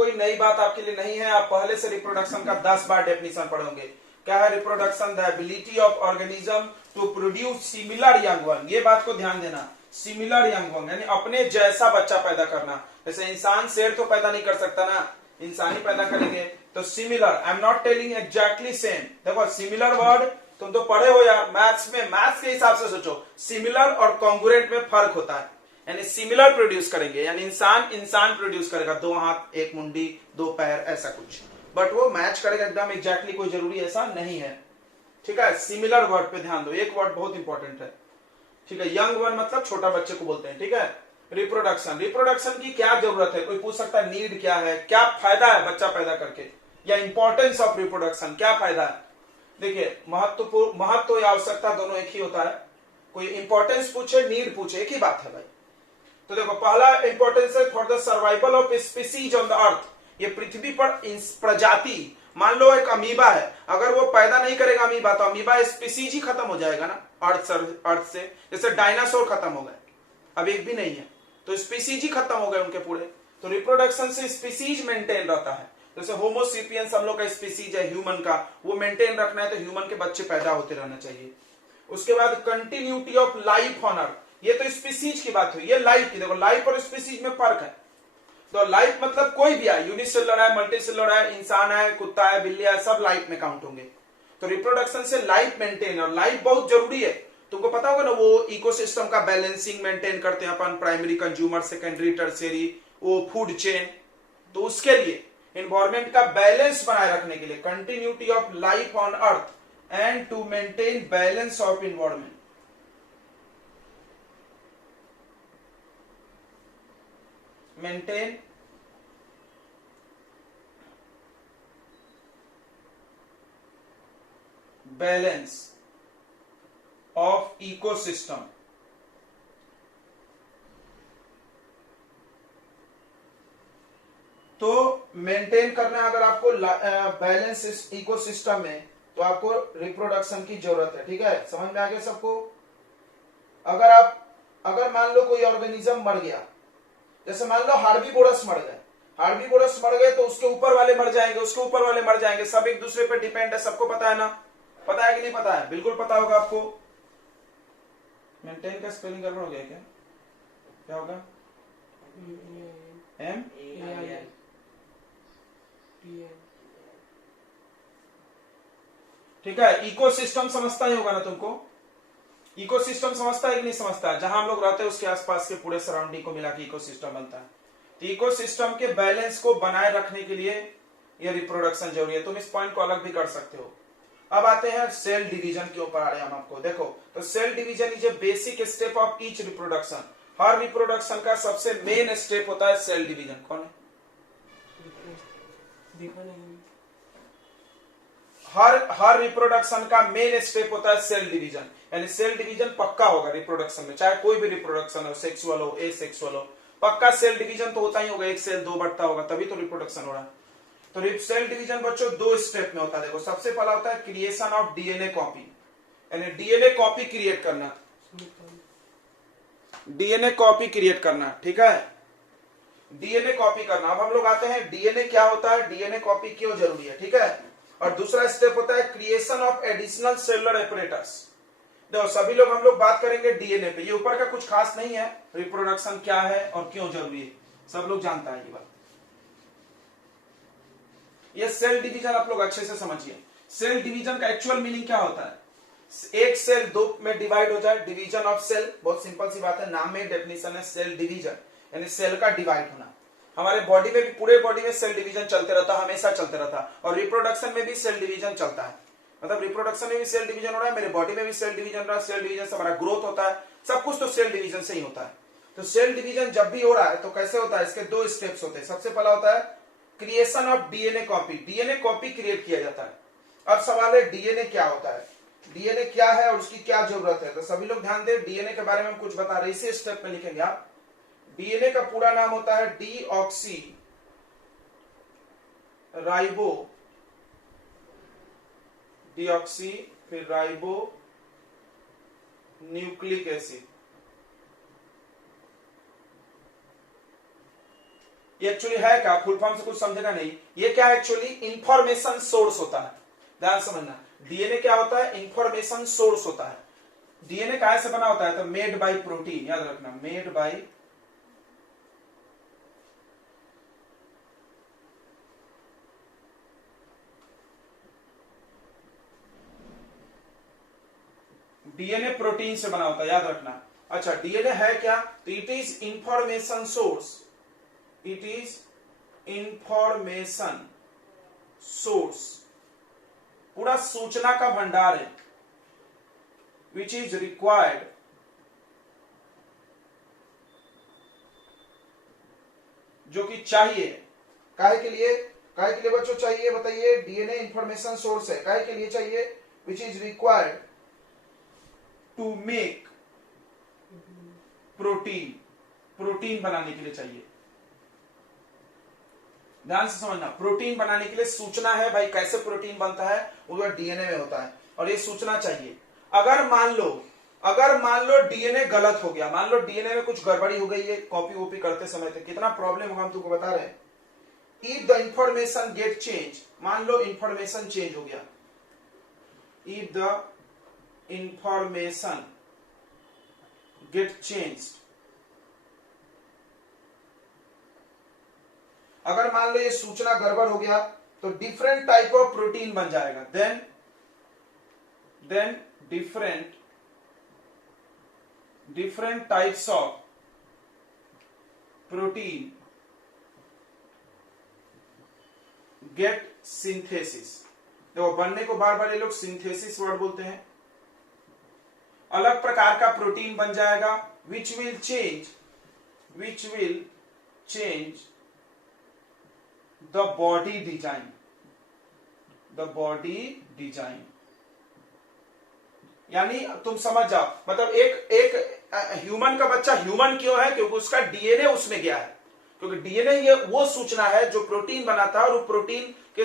कोई नई बात आपके लिए नहीं है, आप पहले से रिप्रोडक्शन का 10 बार डेफिनेशन पढ़ोगे। क्या है reproduction? The ability of organism to produce similar young one. ये बात को ध्यान देना, सिमिलर यंग वन यानी अपने जैसा बच्चा पैदा करना। जैसे इंसान शेर तो पैदा नहीं कर सकता ना, इंसान ही पैदा करेंगे। तो similar, I am not telling exactly same. देखो सिमिलर वर्ड तुम तो पढ़े हो यार मैथ्स में, मैथ्स के हिसाब से सोचो, सिमिलर और कॉन्ग्रुएंट में फर्क होता है। यानी सिमिलर प्रोड्यूस करेंगे यानी इंसान प्रोड्यूस करेगा, 2 हाथ 1 मुंडी 2 पैर ऐसा कुछ, बट वो मैच करेगा एकदम एग्जैक्टली, कोई जरूरी ऐसा नहीं है। ठीक है, सिमिलर वर्ड पे ध्यान दो, एक वर्ड बहुत इंपॉर्टेंट है। ठीक है, यंग वन मतलब छोटा बच्चे को बोलते हैं। ठीक है, रिप्रोडक्शन की क्या जरूरत है? कोई पूछ सकता है नीड क्या है, क्या फायदा है बच्चा पैदा करके, या इंपॉर्टेंस ऑफ रिप्रोडक्शन, क्या फायदा है? देखिए महत्व या आवश्यकता दोनों एक ही होता है। कोई इंपॉर्टेंस पूछे नीड पूछे एक ही बात है भाई। तो देखो पहला इंपॉर्टेंस है for the survival of species on the earth. ये पृथ्वी पर प्रजाति, मान लो एक अमीबा है, अगर वो पैदा नहीं करेगा अमीबा तो अमीबा स्पीसीज ही खत्म हो जाएगा ना अर्थ से। जैसे डायनासोर खत्म हो गए, अब एक भी नहीं है, तो स्पीसीज ही खत्म हो गए उनके पूरे। तो रिप्रोडक्शन से स्पीसीज मेंटेन रहता है। जैसे होमोसेपियंस हम लोग का स्पीसीज है ह्यूमन का, वो मेंटेन रखना है तो ह्यूमन के बच्चे पैदा होते रहना चाहिए। उसके बाद कंटिन्यूटी ऑफ लाइफ ऑन अर्थ, ये तो स्पीसीज की बात हुई, ये लाइफ की। देखो लाइफ और स्पीसीज में फर्क है। तो लाइफ मतलब कोई भी है, यूनिसेलुलर है, मल्टीसेलुलर है, इंसान है, कुत्ता है, बिल्ली है, सब लाइफ में काउंट होंगे। तो रिप्रोडक्शन से लाइफ मेंटेन, और लाइफ बहुत जरूरी है। तुमको पता होगा ना वो इकोसिस्टम का बैलेंसिंग मेंटेन करते हैं अपन, प्राइमरी कंज्यूमर सेकेंडरी टर्शियरी, वो फूड चेन। तो उसके लिए एनवायरमेंट का बैलेंस बनाए रखने के लिए continuity of life on earth and to maintain balance of environment, maintain balance of ecosystem. तो मेंटेन करना है अगर आपको बैलेंस इकोसिस्टम में, तो आपको रिप्रोडक्शन की जरूरत है। ठीक है, समझ में आ गया सबको? अगर मान लो कोई ऑर्गेनिज्म मर गया, जैसे मान लो हार्बीवोरस मर गए, तो उसके ऊपर वाले मर जाएंगे, उसके ऊपर वाले मर जाएंगे, सब एक दूसरे पे डिपेंड है। सबको पता है ना? पता है कि नहीं पता है? बिल्कुल पता होगा आपको। मेंटेन का स्पेलिंग गड़बड़ हो गया क्या? क्या होगा? एम ठीक है, इकोसिस्टम समझता ही होगा ना तुमको? इकोसिस्टम समझता है कि नहीं समझता? जहां हम लोग रहते हैं उसके आसपास के पूरे सराउंडिंग को मिला के इकोसिस्टम बनता है। तो इकोसिस्टम के बैलेंस को बनाए रखने के लिए ये रिप्रोडक्शन जरूरी है। तुम इस पॉइंट को अलग भी कर सकते हो। अब आते हैं सेल डिवीजन के ऊपर आ रहे हैं हम आपको। देखो तो cell division is a basic step of each reproduction. हर रिप्रोडक्शन का सबसे मेन स्टेप होता है सेल डिवीजन। कौन है? हर रिप्रोडक्शन का मेन स्टेप होता है सेल डिवीजन। यानी सेल डिवीजन पक्का होगा रिप्रोडक्शन में, चाहे कोई भी रिप्रोडक्शन हो, सेक्सुअल हो, एसेक्सुअल हो, पक्का सेल डिवीजन तो होता ही होगा। एक सेल 2 बढ़ता होगा तभी तो रिप्रोडक्शन हो रहा है। तो सेल डिवीजन बच्चों 2 स्टेप में होता है। देखो सबसे पहला होता है क्रिएशन ऑफ डीएनए कॉपी, यानी डीएनए कॉपी क्रिएट करना, डीएनए कॉपी क्रिएट करना। ठीक है, डीएनए कॉपी करना। अब हम लोग आते हैं डीएनए क्या होता है, डीएनए कॉपी क्यों जरूरी है। ठीक है, और दूसरा स्टेप होता है creation of additional cellular apparatus. देखो सभी लोग हम लोग बात करेंगे डीएनए पे, ये ऊपर का कुछ खास नहीं है, रिप्रोडक्शन क्या है और क्यों जरूरी है सब लोग जानता है ये बात। ये सेल डिवीजन आप लोग अच्छे से समझिए। सेल डिवीजन का एक्चुअल मीनिंग क्या होता है? एक सेल 2 में डिवाइड हो जाए, डिवीजन ऑफ सेल। बहुत सिंपल सी बात है, नाम में डेफिनेशन है सेल डिवीजन, यानी सेल का डिवाइड होना। हमारे बॉडी में भी, पूरे बॉडी में सेल डिवीजन चलते रहता है, हमेशा चलते रहता है। और रिप्रोडक्शन में भी सेल डिवीजन चलता है, मतलब रिप्रोडक्शन में भी सेल डिवीजन हो रहा है, मेरे बॉडी में भी सेल डिवीजन हो रहा है। सेल डिवीजन से हमारा ग्रोथ होता है, सब कुछ तो सेल डिवीजन से ही होता है। तो सेल डिवीजन जब भी हो रहा है तो कैसे होता है? इसके 2 स्टेप्स होते हैं। सबसे पहला होता है creation of DNA copy, DNA copy create किया जाता है। अब सवाल है डीएनए क्या होता है, डीएनए क्या है और उसकी क्या जरूरत है? तो सभी लोग ध्यान दें, डीएनए के बारे में हम कुछ बता रहे हैं, इसी स्टेप में लिखेंगे आप। डीएनए का पूरा नाम होता है डीऑक्सी राइबो, डीऑक्सी फिर राइबो न्यूक्लिक एसिड। ये एक्चुअली है क्या, फुल फॉर्म से कुछ समझेगा नहीं, ये क्या एक्चुअली इंफॉर्मेशन सोर्स होता है, ध्यान समझना। डीएनए क्या होता है, इंफॉर्मेशन सोर्स होता है। डीएनए कहां से बना होता है, तो मेड बाय प्रोटीन, याद रखना, मेड बाय डीएनए प्रोटीन से बना होता है, याद रखना। अच्छा, डीएनए है क्या, तो it is information source, it is information source, पूरा सूचना का भंडार है, विच इज रिक्वायर्ड जो कि चाहिए, काहे के लिए, काहे के लिए बच्चों चाहिए, बताइए। डीएनए इंफॉर्मेशन सोर्स है, काहे के लिए चाहिए, which is required to make protein, protein बनाने के लिए चाहिए, ध्यान से समझना। प्रोटीन बनाने के लिए सूचना है भाई, कैसे प्रोटीन बनता है वो डीएनए में होता है, और ये सूचना चाहिए। अगर मान लो डीएनए गलत हो गया, मान लो डीएनए में कुछ गड़बड़ी हो गई है कॉपी वॉपी करते समय, तो कितना प्रॉब्लम होगा हम तुमको बता रहे हैं। If the information get change, मान लो इंफॉर्मेशन चेंज हो गया, if the information get change, अगर मान लो ये सूचना गड़बड़ हो गया तो डिफरेंट टाइप ऑफ प्रोटीन बन जाएगा, then different types of protein get synthesis. देखो बनने को बार बार ये लोग सिंथेसिस वर्ड बोलते हैं। अलग प्रकार का प्रोटीन बन जाएगा, which will change the body design, यानी तुम समझ जाओ, मतलब एक ह्यूमन का बच्चा ह्यूमन क्यों है, क्योंकि उसका डीएनए उसमें गया है, क्योंकि डीएनए ये वो सूचना है जो प्रोटीन बनाता है, और वो प्रोटीन के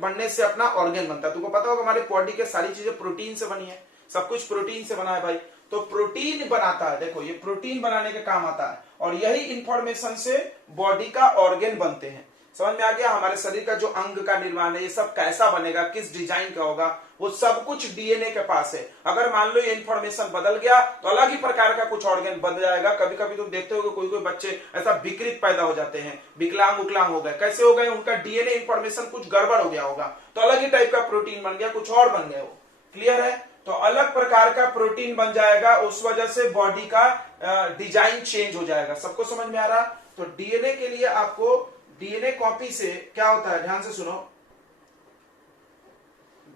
बनने से अपना ऑर्गन बनता है। तुमको पता होगा हमारे बॉडी के सारी चीजें प्रोटीन से बनी है, सब कुछ प्रोटीन से बना है भाई, तो प्रोटीन बनाता है, देखो ये प्रोटीन बनाने के काम आता है, और यही इंफॉर्मेशन से बॉडी का ऑर्गन बनते हैं। समझ में आ गया, हमारे शरीर का जो अंग का निर्माण है ये सब कैसा बनेगा, किस डिजाइन का होगा, वो सब कुछ डीएनए के पास है। अगर मान लो ये इंफॉर्मेशन बदल गया तो अलग ही प्रकार का कुछ ऑर्गन बन जाएगा। कभी कभी तुम देखते हो कोई बच्चे ऐसा विकृत पैदा हो जाते हैं, विकलांग उकलांग हो गए, कैसे हो गए, उनका डीएनए इंफॉर्मेशन कुछ गड़बड़ हो गया होगा, तो अलग ही टाइप का प्रोटीन बन गया, कुछ और बन गया वो, क्लियर है। तो अलग प्रकार का प्रोटीन बन जाएगा, उस वजह से बॉडी का डिजाइन चेंज हो जाएगा। सबको समझ में आ रहा। तो डीएनए के लिए आपको डीएनए कॉपी से क्या होता है, ध्यान से सुनो,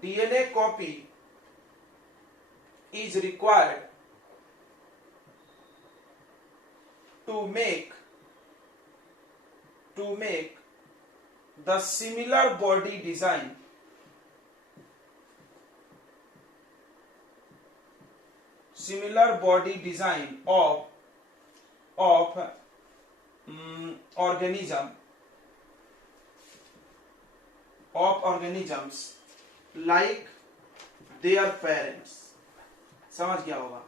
DNA copy is required to make the similar body design of organisms like their parents। समझ गया होगा।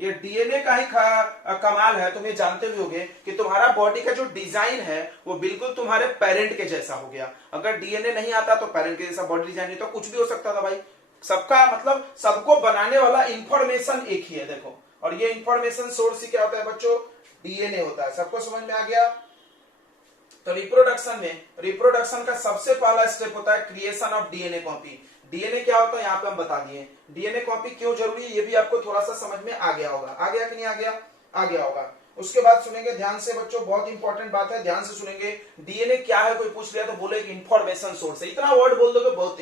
ये डीएनए का ही कमाल है। तुम ये जानते भी होगे कि तुम्हारा बॉडी का जो डिजाइन है वो बिल्कुल तुम्हारे पेरेंट के जैसा हो गया। अगर डीएनए नहीं आता तो पेरेंट के जैसा बॉडी डिजाइन नहीं, तो कुछ भी हो सकता था भाई। सबका मतलब सबको बनाने वाला इंफॉर्मेशन एक ही है, देखो। और ये इंफॉर्मेशन सोर्स ही क्या होता है बच्चों, डीएनए होता है। सबको समझ में आ गया। तो रिप्रोडक्शन का सबसे पहला स्टेप होता है creation of DNA copy. DNA क्या होता है यहाँ पे हम बता दिए। डीएनए कॉपी क्यों जरूरी है ये भी आपको थोड़ा सा समझ में आ गया होगा। आ गया कि नहीं आ गया? आ गया होगा। उसके बाद सुनेंगे ध्यान से बच्चों, बहुत इंपॉर्टेंट बात है, ध्यान से सुनेंगे। डीएनए क्या है, कोई पूछ लिया तो बोले इंफॉर्मेशन सोर्स है। इतना वर्ड बोल दोगे बहुत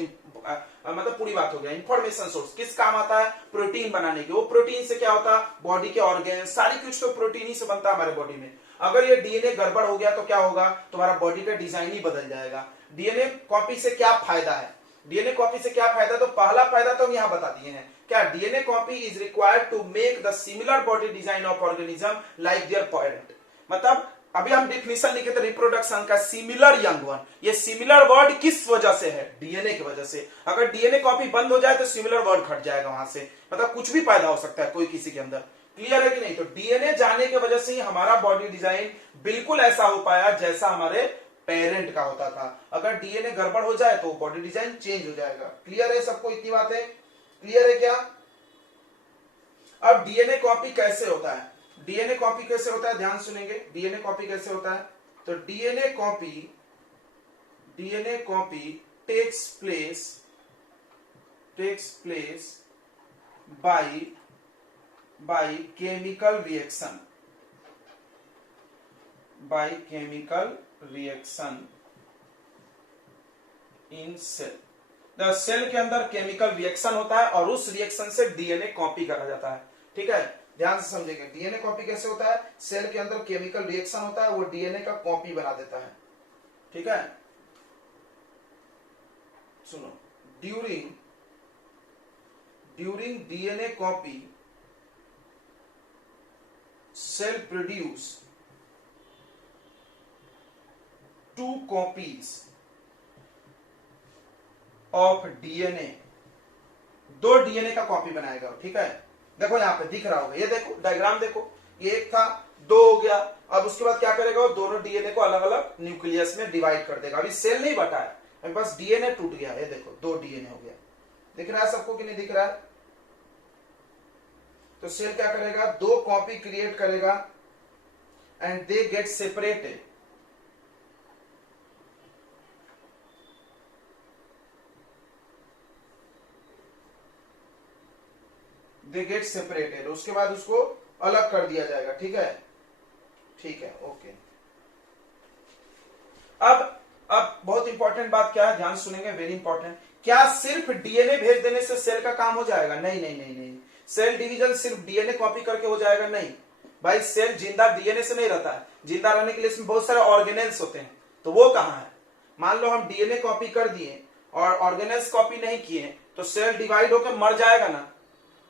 मतलब पूरी बात हो गया। इंफॉर्मेशन सोर्स किस काम आता है, प्रोटीन बनाने के। वो प्रोटीन से क्या होता है, बॉडी के ऑर्गन सारी कुछ तो प्रोटीन ही से बनता है हमारे बॉडी में। अगर ये डीएनए गड़बड़ हो गया तो क्या होगा, तुम्हारा बॉडी का डिजाइन ही बदल जाएगा। डीएनए कॉपी से क्या फायदा है, डीएनए कॉपी से क्या फायदा, तो पहला फायदा तो हम यहां बता दिए हैं। क्या, DNA copy is required to make the similar body design of organism like their parent. मतलब अभी हम डिफिनेशन लिखे थे रिप्रोडक्शन का, सिमिलर यंग वन। ये सिमिलर वर्ड किस वजह से है, डीएनए की वजह से। अगर डीएनए कॉपी बंद हो जाए तो सिमिलर वर्ड घट जाएगा वहां से, मतलब कुछ भी पैदा हो सकता है कोई किसी के अंदर। क्लियर है कि नहीं? तो डीएनए जाने की वजह से ही हमारा बॉडी डिजाइन बिल्कुल ऐसा हो पाया जैसा हमारे पेरेंट का होता था। अगर डीएनए गड़बड़ हो जाए तो बॉडी डिजाइन चेंज हो जाएगा। क्लियर है सबको? इतनी बात है? क्लियर है क्या? अब डीएनए कॉपी कैसे होता है? डीएनए कॉपी कैसे होता है, ध्यान सुनेंगे। डीएनए कॉपी कैसे होता है? तो DNA copy takes place by chemical reaction in cell. Cell के अंदर केमिकल रिएक्शन होता है और उस रिएक्शन से डीएनए कॉपी करा जाता है। ठीक है, ध्यान से समझेंगे। डीएनए कॉपी कैसे होता है? सेल के अंदर केमिकल रिएक्शन होता है, वो डीएनए का कॉपी बना देता है। ठीक है, सुनो। During DNA copy cell produce 2 copies of DNA. 2 DNA का कॉपी बनाएगा। ठीक है, देखो यहां पे दिख रहा होगा, ये देखो डायग्राम देखो, ये एक था, 2 हो गया। अब उसके बाद क्या करेगा? वो दोनों डीएनए को अलग अलग न्यूक्लियस में डिवाइड कर देगा। अभी सेल नहीं बटा है, मेरे पास डीएनए टूट गया। ये देखो 2 डीएनए हो गया। दिख रहा है सबको कि नहीं दिख रहा है? तो सेल क्या करेगा? 2 कॉपी क्रिएट करेगा and they get separated. They get separated, उसके बाद उसको अलग कर दिया जाएगा। ठीक है, ठीक है, ओके। अब बहुत इंपॉर्टेंट बात क्या है, ध्यान सुनेंगे, वेरी इंपॉर्टेंट। क्या सिर्फ डीएनए भेज देने से सेल का काम हो जाएगा? नहीं नहीं नहीं नहीं। सेल डिवीजन सिर्फ डीएनए कॉपी करके हो जाएगा? नहीं भाई, सेल जिंदा डीएनए से नहीं रहता है। जिंदा रहने के लिए इसमें बहुत सारे ऑर्गेनेल्स होते हैं, तो वो कहां है? मान लो हम डीएनए कॉपी कर दिए और ऑर्गेनेल्स कॉपी नहीं किए, तो सेल डिवाइड होकर मर जाएगा ना?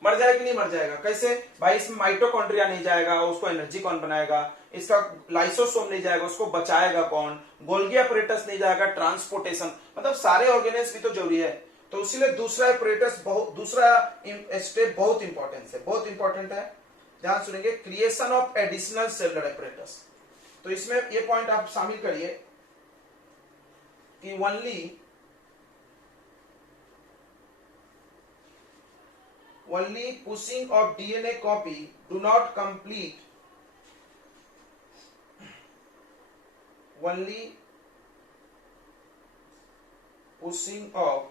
मर जाएगा कि नहीं मर जाएगा? कैसे भाई? इसमें माइटोकॉन्ड्रिया नहीं जाएगा, उसको एनर्जी कौन बनाएगा? इसका लाइसोसोम नहीं जाएगा, उसको बचाएगा कौन? गोल्गी अपरेटस नहीं जाएगा, ट्रांसपोर्टेशन, मतलब सारे ऑर्गेनेल्स भी तो जरूरी है। तो इसीलिए दूसरा स्टेप बहुत इंपॉर्टेंट है, ध्यान सुनेंगे। Creation of additional cellular apparatus. तो इसमें ये पॉइंट आप शामिल करिए कि only pushing of DNA copy do not complete only pushing of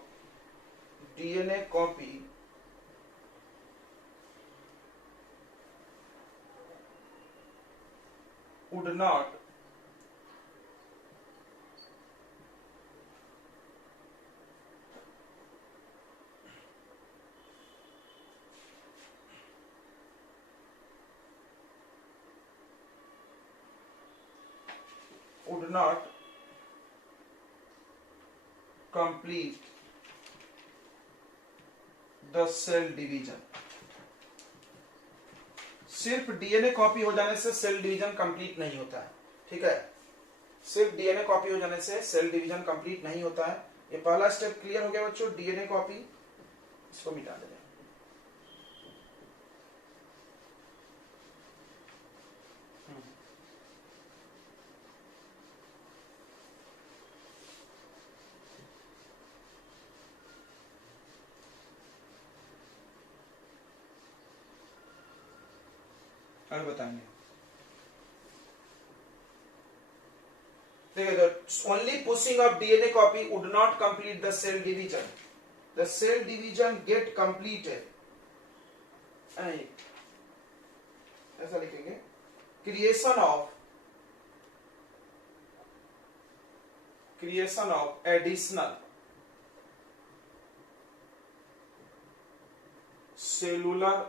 DNA copy would not complete the cell division। सिर्फ डीएनए कॉपी हो जाने से सेल डिवीजन कंप्लीट नहीं होता है। ठीक है, सिर्फ डीएनए कॉपी हो जाने से सेल डिवीजन कंप्लीट नहीं होता है। ये पहला स्टेप क्लियर हो गया बच्चों, डीएनए कॉपी। इसको मिटा देना। और बताएंगे, देखिए, only pushing of DNA copy would not complete the cell division. The cell division get completed, ऐसा लिखेंगे, creation of additional cellular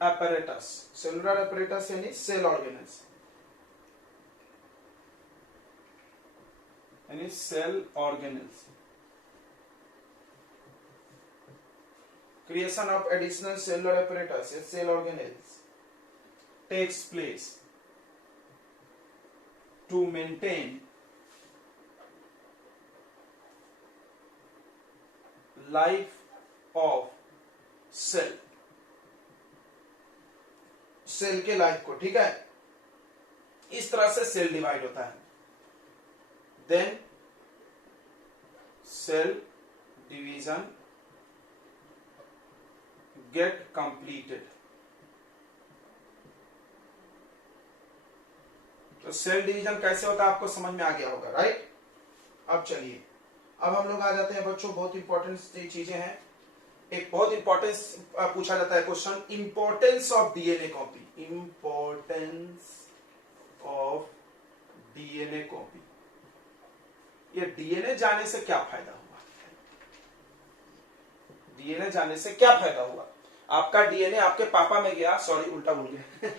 apparatus। Cellular apparatus यानी सेल ऑर्गेनेल्स, यानी cell organelles. Creation of additional cellular apparatus या cell organelles takes place to maintain life of cell। Cell के life को, ठीक है। इस तरह से सेल डिवाइड होता है। Then cell division get completed. तो सेल डिवीजन कैसे होता है आपको समझ में आ गया होगा, राइट। अब चलिए, अब हम लोग आ जाते हैं बच्चों, बहुत इंपॉर्टेंट चीजें हैं। एक बहुत इंपॉर्टेंस पूछा जाता है question, importance of DNA copy. Importance of DNA copy. ये डीएनए जाने से क्या फायदा हुआ? डीएनए जाने से क्या फायदा हुआ? आपका डीएनए आपके पापा में गया, सॉरी उल्टा बोल गया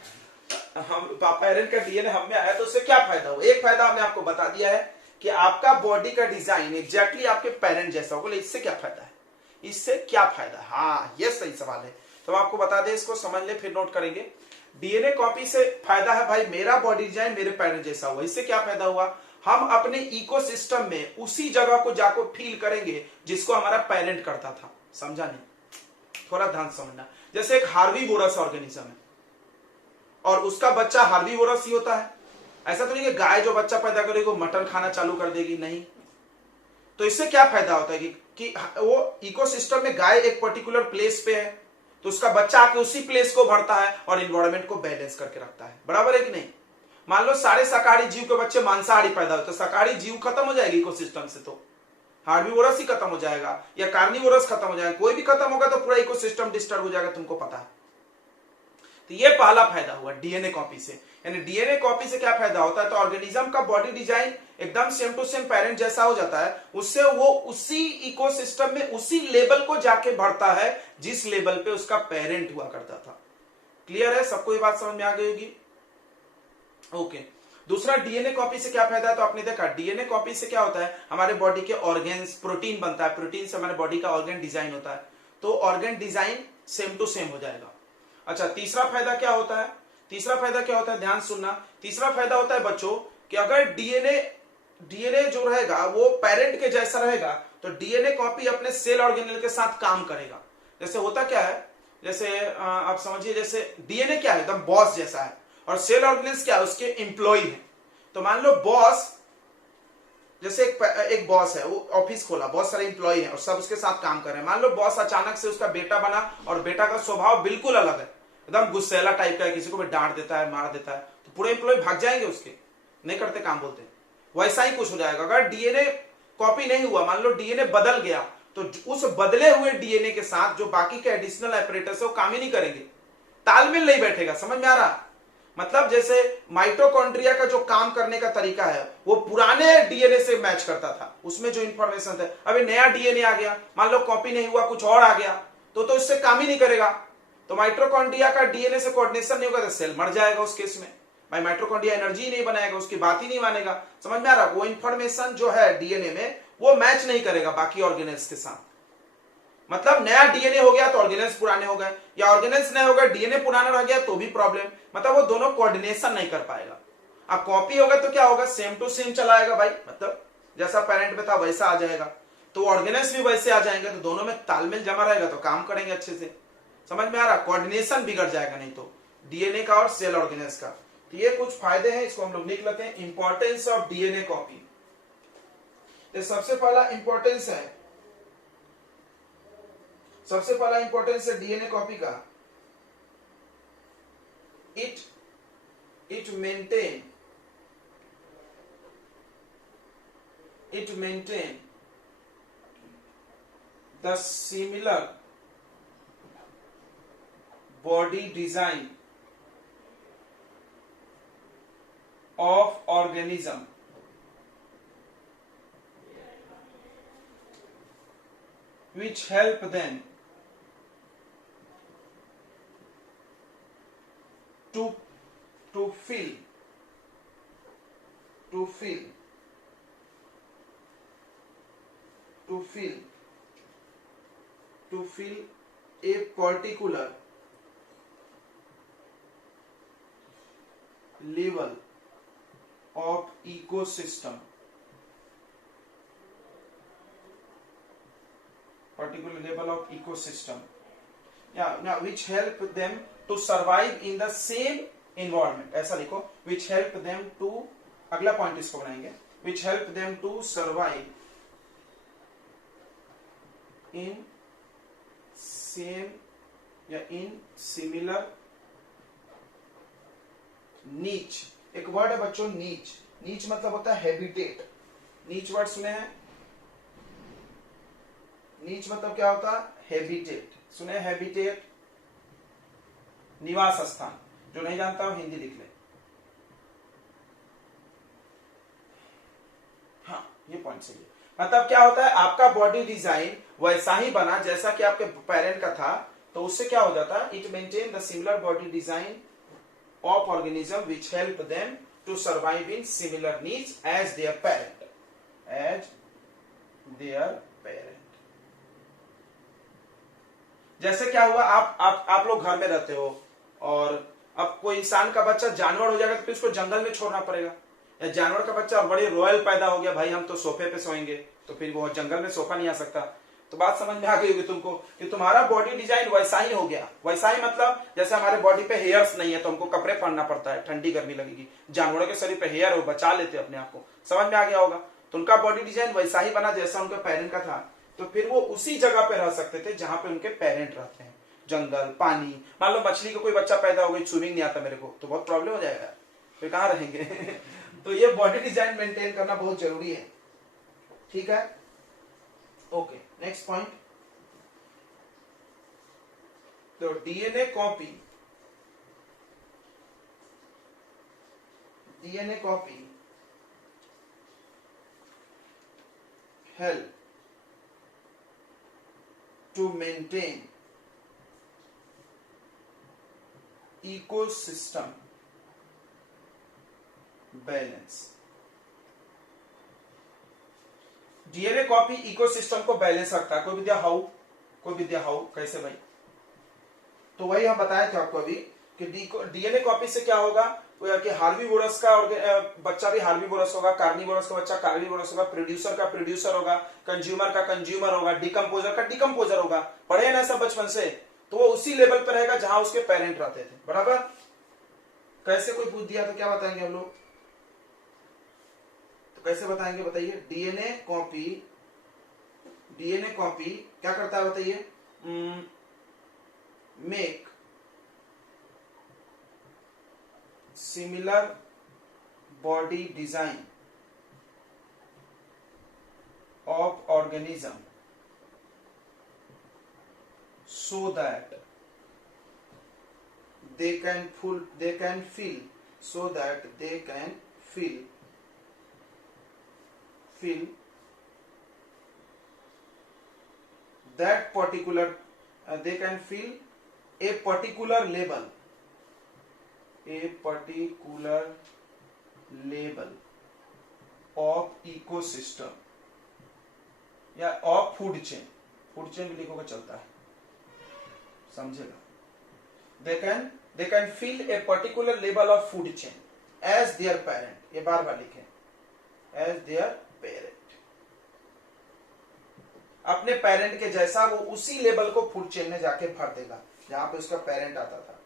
हम पेरेंट का डीएनए हम में आया, तो उससे क्या फायदा हुआ? एक फायदा हमने आपको बता दिया है कि आपका बॉडी का डिजाइन एग्जैक्टली आपके पेरेंट जैसा होगा। इससे क्या फायदा है? इससे क्या फायदा है? हाँ, ये सही सवाल है। तो आपको बता दें, इसको समझ ले फिर नोट करेंगे। डीएनए कॉपी से फायदा है भाई, मेरा बॉडी डिजाइन मेरे पेरेंट जैसा हुआ। इससे क्या फायदा हुआ? हम अपने इकोसिस्टम में उसी जगह को जाकर फील करेंगे जिसको हमारा पेरेंट करता था। समझा नहीं? थोड़ा ध्यान समझना। जैसे एक हार्बीवोरस ऑर्गेनिज्म है और उसका बच्चा हार्बीवोरस ही होता है। ऐसा तो नहीं कि गाय जो बच्चा पैदा करेगी वो मटन खाना चालू कर देगी, नहीं। तो इससे क्या फायदा होता है कि वो इकोसिस्टम में गाय एक पर्टिकुलर प्लेस पे है, तो उसका बच्चा आके उसी प्लेस को भरता है और इन्वायरमेंट को बैलेंस करके रखता है। बराबर है कि नहीं? मान लो सारे शाकाहारी जीव के बच्चे मांसाहारी पैदा होते, तो शाकाहारी जीव खत्म हो जाएगी इकोसिस्टम से, तो हार्बीवोरस ही खत्म हो जाएगा या कार्निवोरस खत्म हो जाएगा। कोई भी खत्म होगा तो पूरा इकोसिस्टम डिस्टर्ब हो जाएगा, तुमको पता है। तो ये पहला फायदा हुआ डीएनए कॉपी से। यानी डीएनए कॉपी से क्या फायदा होता है? तो ऑर्गेनिज्म का बॉडी डिजाइन एकदम सेम टू सेम पेरेंट जैसा हो जाता है। उससे वो उसी इकोसिस्टम में उसी लेवल को जाके बढ़ता है जिस लेवल पे उसका पेरेंट हुआ करता था। क्लियर है? सबको ये बात समझ में आ गई होगी? ओके। दूसरा, डीएनए कॉपी से क्या फायदा है? तो आपने देखा डीएनए कॉपी से क्या होता है, हमारे बॉडी के ऑर्गन्स, प्रोटीन बनता है, प्रोटीन से हमारे बॉडी का ऑर्गन डिजाइन होता है, तो organ design same to same हो जाएगा। अच्छा, तीसरा फायदा क्या होता है? तीसरा फायदा क्या होता है, ध्यान सुनना। तीसरा फायदा होता है बच्चों कि अगर डीएनए जो रहेगा वो पेरेंट के जैसा रहेगा, तो डीएनए कॉपी अपने सेल ऑर्गेनेल के साथ काम करेगा। जैसे होता क्या है, जैसे आप समझिए, जैसे डीएनए क्या है, एकदम बॉस जैसा है, और सेल ऑर्गेनेल्स क्या है, उसके एम्प्लॉय है। तो मान लो बॉस, जैसे एक बॉस है, वो ऑफिस खोला, बहुत सारे एम्प्लॉय हैं और सब उसके साथ काम कर रहे हैं। मान लो बॉस अचानक से उसका बेटा बना और बेटा का स्वभाव बिल्कुल अलग है, एकदम गुस्सैला टाइप का है, किसी को भी डांट देता है, मार देता है, तो पूरे एम्प्लॉय भाग जाएंगे, उसके नहीं करते काम, बोलते। वैसा ही कुछ हो जाएगा अगर डीएनए कॉपी नहीं हुआ। मान लो डीएनए बदल गया, तो उस बदले हुए डीएनए के साथ जो बाकी के एडिशनल एपरेटस है वो काम ही नहीं करेंगे, तालमेल नहीं बैठेगा। समझ में आ रहा? मतलब जैसे माइटोकॉन्ड्रिया का जो काम करने का तरीका है वो पुराने डीएनए से मैच करता था, उसमें जो इंफॉर्मेशन था। अभी नया डीएनए आ गया, मान लो कॉपी नहीं हुआ, कुछ और आ गया, तो इससे काम ही नहीं करेगा। तो माइटोकॉन्ड्रिया का डीएनए से कोऑर्डिनेशन नहीं होगा तो सेल मर जाएगा उस केस में। भाई माइटोकॉन्ड्रिया एनर्जी नहीं बनाएगा, उसकी बात ही नहीं मानेगा। समझ में आ रहा? वो इंफॉर्मेशन जो है डीएनए में वो मैच नहीं करेगा बाकी ऑर्गेनेल्स के साथ। मतलब नया डीएनए हो गया तो ऑर्गेनेल्स पुराने हो गए, या ऑर्गेनेल्स नए हो गए डीएनए पुराना रह गया तो भी प्रॉब्लम। मतलब वो दोनों कोऑर्डिनेशन नहीं कर पाएगा। अब कॉपी होगा तो क्या होगा, सेम टू सेम चलाएगा भाई, मतलब जैसा पेरेंट में था वैसा आ जाएगा, तो ऑर्गेनेल्स भी वैसे आ जाएंगे, तो दोनों में तालमेल जमा रहेगा तो काम करेंगे अच्छे से। समझ में आ रहा? कोऑर्डिनेशन बिगड़ जाएगा नहीं तो, डीएनए का और सेल ऑर्गेनेल्स का। तो ये कुछ फायदे हैं, इसको हम लोग लिख लेते हैं, इंपॉर्टेंस ऑफ डीएनए कॉपी। सबसे पहला इंपॉर्टेंस है, सबसे पहला इंपॉर्टेंस है डीएनए कॉपी का, it maintain the similar body design of organism which help them to fill a particular level of ecosystem, particular level of ecosystem which help them to survive in the same environment, ऐसा लिखो, which help them to, अगला point इसको बनाएंगे, which help them to survive in same या in similar niche। एक word है बच्चों नीच, नीच मतलब होता है हैबिटेट, नीच वर्ड सुने हैं, नीच मतलब क्या होता है, हैबिटेट, सुने हैबिटेट, निवास स्थान, जो नहीं जानता हो हिंदी लिख ले। हाँ ये पॉइंट सही है, मतलब क्या होता है आपका बॉडी डिजाइन वैसा ही बना जैसा कि आपके पेरेंट का था, तो उससे क्या हो जाता है, it maintain the similar body design of organism which help them to survive in similar needs as their parent, as their parent। जैसे क्या हुआ, आप लोग घर में रहते हो और अब कोई इंसान का बच्चा जानवर हो जाएगा तो फिर उसको जंगल में छोड़ना पड़ेगा, या जानवर का बच्चा बड़े रॉयल पैदा हो गया, भाई हम तो सोफे पे सोएंगे, तो फिर वो जंगल में सोफा नहीं आ सकता। तो बात समझ में आ गई होगी तुमको कि तुम्हारा बॉडी डिजाइन वैसा ही हो गया, वैसा ही मतलब जैसे हमारे बॉडी पे हेयर्स नहीं है तो हमको कपड़े पहनना पड़ता है, ठंडी गर्मी लगेगी, जानवरों के शरीर पे हेयर हो, बचा लेते अपने आप को, समझ में आ गया होगा। तो उनका बॉडी डिजाइन वैसा ही बना जैसा उनके पेरेंट का था, तो फिर वो उसी जगह पे रह सकते थे जहां पे उनके पेरेंट रहते हैं, जंगल, पानी। मान लो मछली का कोई बच्चा पैदा हो गई, स्विमिंग नहीं आता मेरे को, तो बहुत प्रॉब्लम हो जाएगा, फिर कहाँ रहेंगे तो ये बॉडी डिजाइन मेंटेन करना बहुत जरूरी है, ठीक है। ओके, नेक्स्ट पॉइंट, तो DNA copy help to maintain ecosystem balance। DNA copy ecosystem को बैलेंस रखता है। कोई विद्या हाउ कैसे भाई, तो वही हम बताए थे आपको अभी कि डीएनए कॉपी से क्या होगा कि हार्बीवोरस का बच्चा भी हार्बीवोरस होगा, कार्निवोरस का बच्चा कार्निवोरस होगा, प्रोड्यूसर का प्रोड्यूसर होगा, कंज्यूमर का कंज्यूमर होगा, डिकम्पोजर का डिकम्पोजर होगा। पढ़े ना सब बचपन से, तो वो उसी लेवल पर रहेगा जहां उसके पेरेंट रहते थे, बराबर। कैसे कोई पूछ दिया तो क्या बताएंगे हम लोग, तो कैसे बताएंगे बताइए। डीएनए कॉपी क्या करता है बताइए, make similar body design of organism so that they can feel that particular they can feel a particular level of ecosystem या of food chain भी लिखोगे चलता है, समझेगा। they can feel a particular level of food chain as their parent, ये बार बार लिखें, as their parent, अपने parent के जैसा वो उसी लेवल को फूड चेन में जाके भर देगा जहां पे उसका पेरेंट आता था।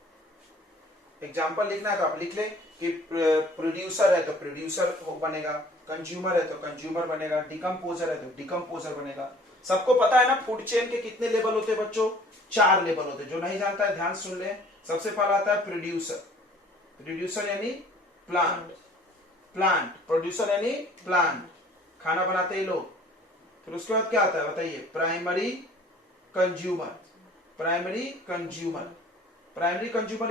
एग्जाम्पल लिखना है तो आप लिख ले कि प्रोड्यूसर है तो प्रोड्यूसर बनेगा, कंज्यूमर है तो कंज्यूमर बनेगा, डिकम्पोजर है तो डिकम्पोजर बनेगा। सबको पता है ना फूड चेन के कितने लेवल होते हैं बच्चों, 4 लेवल होते हैं। जो नहीं जानता है ध्यान सुन ले। सबसे पहला आता है प्रोड्यूसर यानी प्लांट, प्रोड्यूसर यानी प्लांट, खाना बनाते हैं लोग। फिर उसके बाद क्या आता है बताइए, प्राइमरी कंज्यूमर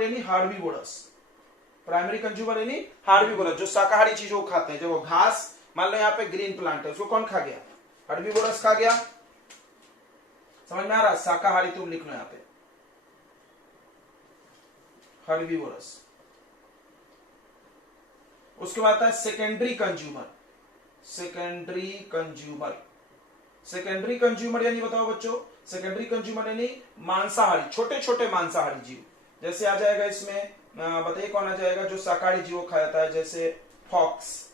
यानी हार्बीवोरस, जो शाकाहारी चीजों को खाते हैं। जो घास, मान लो यहाँ पे ग्रीन प्लांट है, उसको कौन खा गया, हार्बीवोरस खा गया। समझ में आ रहा, शाकाहारी तुम लिख लो यहाँ पे, हार्बीवोरस। उसके बाद आता है सेकेंडरी कंज्यूमर यानी बताओ बच्चों, सेकेंडरी कंज्यूमर यानी मांसाहारी, छोटे छोटे मांसाहारी जीव। जैसे आ जाएगा इसमें, बताइए कौन आ जाएगा जो शाकाहारी जीवों खाया जाता है, जैसे फॉक्स,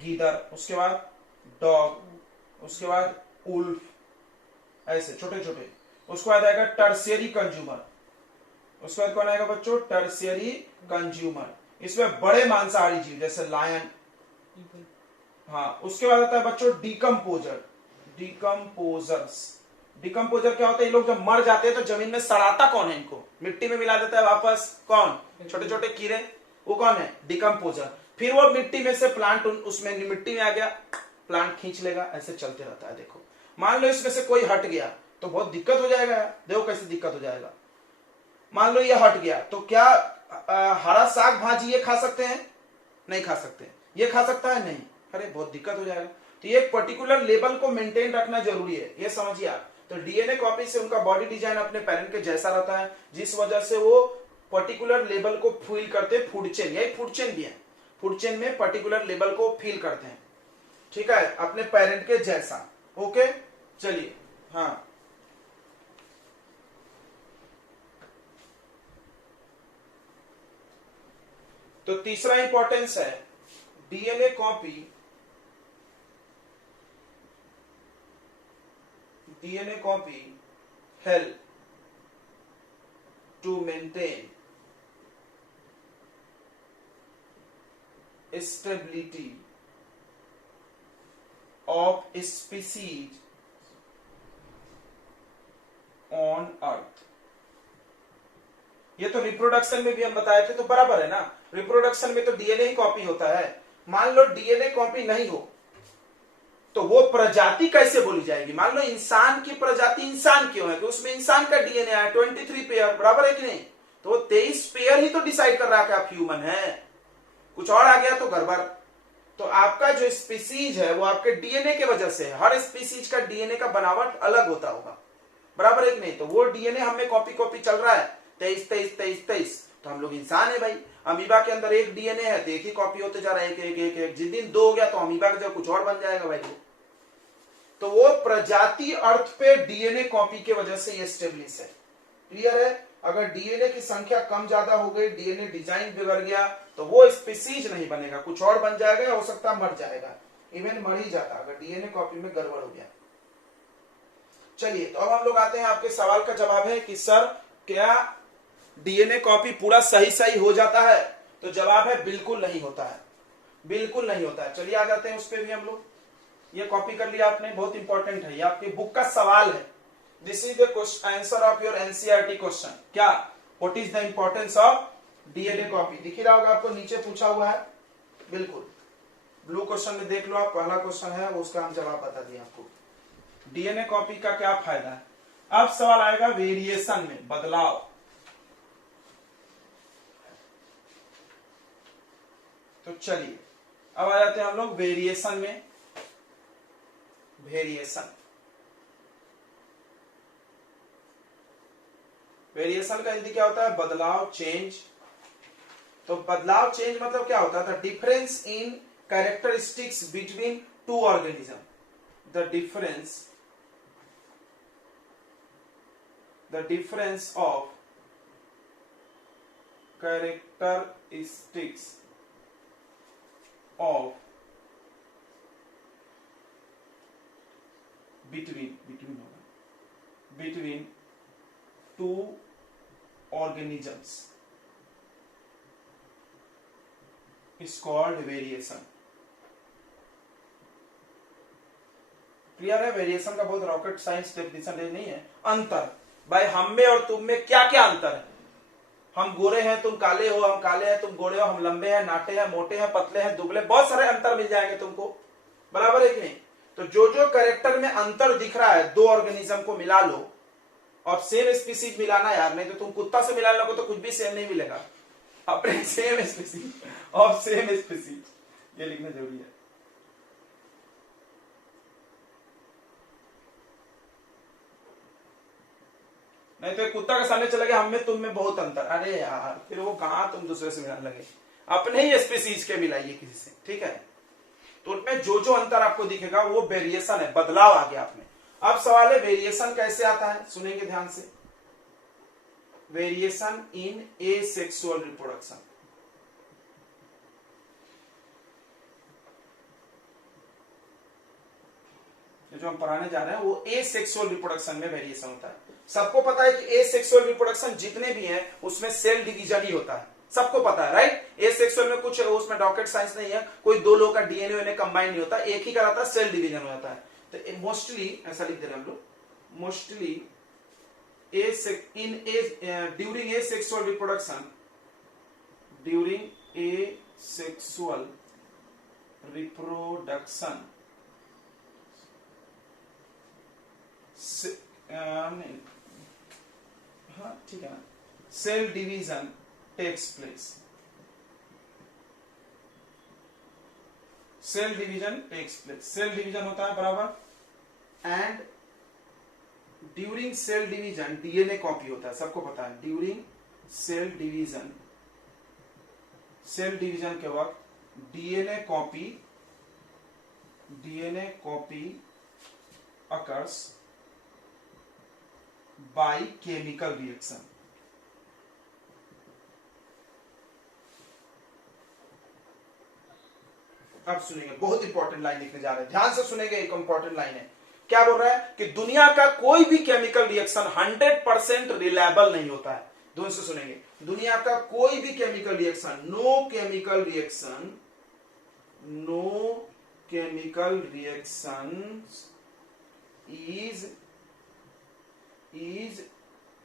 गीदड़, उसके बाद डॉग, उसके बाद उल्फ, ऐसे छोटे छोटे। उसके बाद आएगा टर्शियरी कंज्यूमर, उसके बाद कौन आएगा बच्चों, टर्शियरी कंज्यूमर, इसमें बड़े मांसाहारी जीव जैसे लायन। हाँ, उसके बाद आता है बच्चों डिकम्पोजर, डिकम्पोजर्स। डिकम्पोजर क्या होता है, ये लोग जब मर जाते हैं तो जमीन में सड़ाता कौन है, इनको मिट्टी में मिला देता है वापस, कौन, छोटे छोटे कीड़े, वो कौन है, डिकम्पोजर। फिर वो मिट्टी में से प्लांट उसमें मिट्टी में आ गया, प्लांट खींच लेगा, ऐसे चलते रहता है। देखो मान लो इसमें से कोई हट गया तो बहुत दिक्कत हो जाएगा, देखो कैसे दिक्कत हो जाएगा। मान लो ये हट गया तो क्या हरा साग भाजी ये खा सकते हैं, नहीं खा सकते। ये खा सकता है, नहीं, अरे बहुत दिक्कत हो जाएगा। तो ये एक पर्टिकुलर लेवल को मेंटेन रखना जरूरी है, ये समझिए आप। तो डीएनए कॉपी से उनका बॉडी डिजाइन अपने पेरेंट के जैसा रहता है, जिस वजह से वो पर्टिकुलर लेवल को फील करते हैं। फूड चेन, यही फूड चेन भी है, फूड चेन में पर्टिकुलर लेवल को फील करते हैं, ठीक है, अपने पेरेंट के जैसा। ओके, चलिए। हाँ, तो तीसरा इंपॉर्टेंस है DNA copy, DNA copy help to maintain stability of species on earth। ये तो रिप्रोडक्शन में भी हम बताए थे, तो बराबर है ना, रिप्रोडक्शन में तो डीएनए ही कॉपी होता है। मान लो डीएनए कॉपी नहीं हो तो वो प्रजाति कैसे बोली जाएगी। मान लो इंसान की प्रजाति इंसान क्यों है, कि उसमें इंसान का डीएनए है 23 पेयर, बराबर है कि नहीं, तो 23 पेयर ही तो डिसाइड कर रहा है कि आप ह्यूमन है, कुछ और आ गया तो गड़बड़। तो आपका जो स्पीसीज है वो आपके डीएनए के वजह से है, हर स्पीसीज का डीएनए का बनावट अलग होता होगा, बराबर है कि नहीं। तो वो डीएनए हमें कॉपी कॉपी चल रहा है 23 23 23 23, तो हम लोग इंसान है भाई। अमीबा के अंदर एक डीएनए है तो एक ही कॉपी होते जा रहा है, एक एक एक एक, जिस दिन 2 हो गया तो अमीबा की जगह कुछ और बन जाएगा भाई। तो वो प्रजाति अर्थ पे डीएनए कॉपी के वजह से ये स्टेब्लिश है। क्लियर है। अगर डीएनए की संख्या कम ज्यादा हो गई, डीएनए डिजाइन बिगड़ गया, तो वो स्पीसीज नहीं बनेगा, कुछ और बन जाएगा, या हो सकता मर जाएगा, इवन मर ही जाता अगर डीएनए कॉपी में गड़बड़ हो गया। चलिए, तो अब हम लोग आते हैं, आपके सवाल का जवाब है कि सर क्या डीएनए कॉपी पूरा सही सही हो जाता है, तो जवाब है बिल्कुल नहीं होता है, बिल्कुल नहीं होता है। चलिए आ जाते हैं उस पर भी हम लोग। ये कॉपी कर लिया आपने, बहुत इंपॉर्टेंट है, ये आपकी बुक का सवाल है। This is the answer of your NCERT question. क्या, what is the importance of DNA copy, दिख ही रहा होगा आपको, नीचे पूछा हुआ है, बिल्कुल ब्लू क्वेश्चन में देख लो आप, पहला क्वेश्चन है वो, उसका हम जवाब बता दिए आपको। डीएनए कॉपी का क्या फायदा है। अब सवाल आएगा वेरिएशन में, बदलाव। तो चलिए अब आ जाते हैं हम लोग वेरिएशन में। वेरिएशन, वेरिएशन का हिंदी क्या होता है, बदलाव, चेंज। तो बदलाव, चेंज मतलब क्या होता था, difference in characteristics between two organism. The difference of characteristics of between two organisms is called variation। Clear है। वेरिएशन का बहुत रॉकेट साइंस डेफिनेशन नहीं है। अंतर, भाई हम में और तुम में क्या क्या अंतर है, हम गोरे हैं तुम काले हो, हम काले हैं तुम गोरे हो, हम लंबे हैं नाटे हैं मोटे हैं पतले हैं दुबले, बहुत सारे अंतर मिल जाएंगे तुमको, बराबर है कि नहीं। तो जो जो कैरेक्टर में अंतर दिख रहा है, दो ऑर्गेनिज्म को मिला लो, और सेम स्पीसीज मिलाना यार, नहीं तो तुम कुत्ता से मिला लो तो कुछ भी सेम नहीं मिलेगा, अपने same species of same species, ये लिखना जरूरी है। नहीं तो कुत्ता के सामने चला गया हम में तुम में बहुत अंतर, अरे यार फिर वो कहां तुम दूसरे से मिलाने लगे, अपने ही स्पीसीज के मिलाइए किसी से, ठीक है। तो उनमें जो जो अंतर आपको दिखेगा वो वेरिएशन है, बदलाव आ गया आप में। अब सवाल है वेरिएशन कैसे आता है, सुनेंगे ध्यान से। Variation in asexual reproduction. जो हम पढ़ाने जा रहे हैं वो एसेक्सुअल रिप्रोडक्शन में वेरिएशन होता है। सबको पता है कि एसेक्सुअल रिप्रोडक्शन जितने भी हैं उसमें सेल डिवीजन ही होता है, सबको पता है राइट। एसेक्सुअल में कुछ उसमें रॉकेट साइंस नहीं है, कोई दो लोग का डीएनए कंबाइन नहीं होता, एक ही का रहता है, सेल डिवीजन हो जाता है। तो मोस्टली ऐसा लिख दे रहे हैं हम लोग, mostly during asexual reproduction, during asexual reproduction हाँ ठीक है ना, cell division takes place, cell division takes place, cell division होता है बराबर, and during cell division DNA copy होता है, सबको पता है। During cell division, cell division के वक्त DNA copy occurs by chemical reaction. अब सुनेंगे, बहुत इंपॉर्टेंट लाइन लिखने जा रहे हैं, ध्यान से सुनेंगे, एक इंपॉर्टेंट लाइन है। क्या बोल रहा है कि दुनिया का कोई भी केमिकल रिएक्शन 100% रिलायबल नहीं होता है। ध्यान से सुनेंगे, दुनिया का कोई भी chemical reaction, no chemical reaction is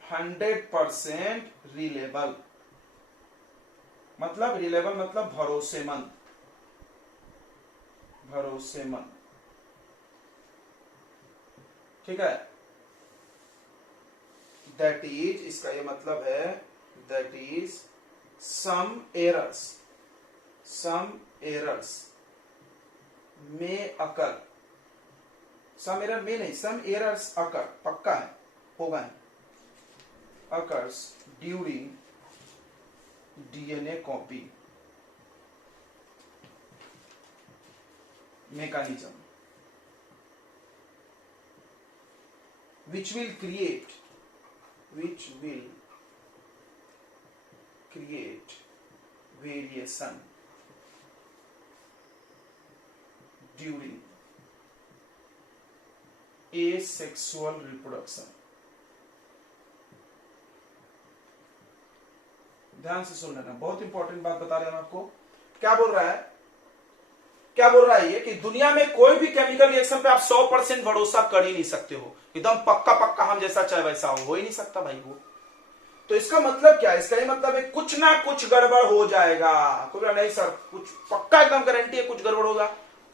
100% reliable. मतलब रिलेबल मतलब भरोसेमंद, ठीक है। दैट इज, इसका ये मतलब है, दैट इज सम एरर्स में अकर, सम एरर में नहीं, सम एरर्स अकर, पक्का है, होगा, occurs during DNA copy mechanism which will create variation during asexual reproduction। ध्यान से सुन लेना, बहुत इंपॉर्टेंट बात बता रहे हैं आपको। क्या बोल रहा है ये कि दुनिया में कोई भी केमिकल रिएक्शन पे आप 100% भरोसा कर ही नहीं सकते हो, एकदम पक्का हम जैसा चाहे वैसा हो ही नहीं सकता भाई वो। तो इसका मतलब क्या है? इसका ये मतलब है कुछ ना कुछ गड़बड़ हो जाएगा। कोई नहीं सर कुछ पक्का एकदम गारंटी है कुछ गड़बड़ होगा,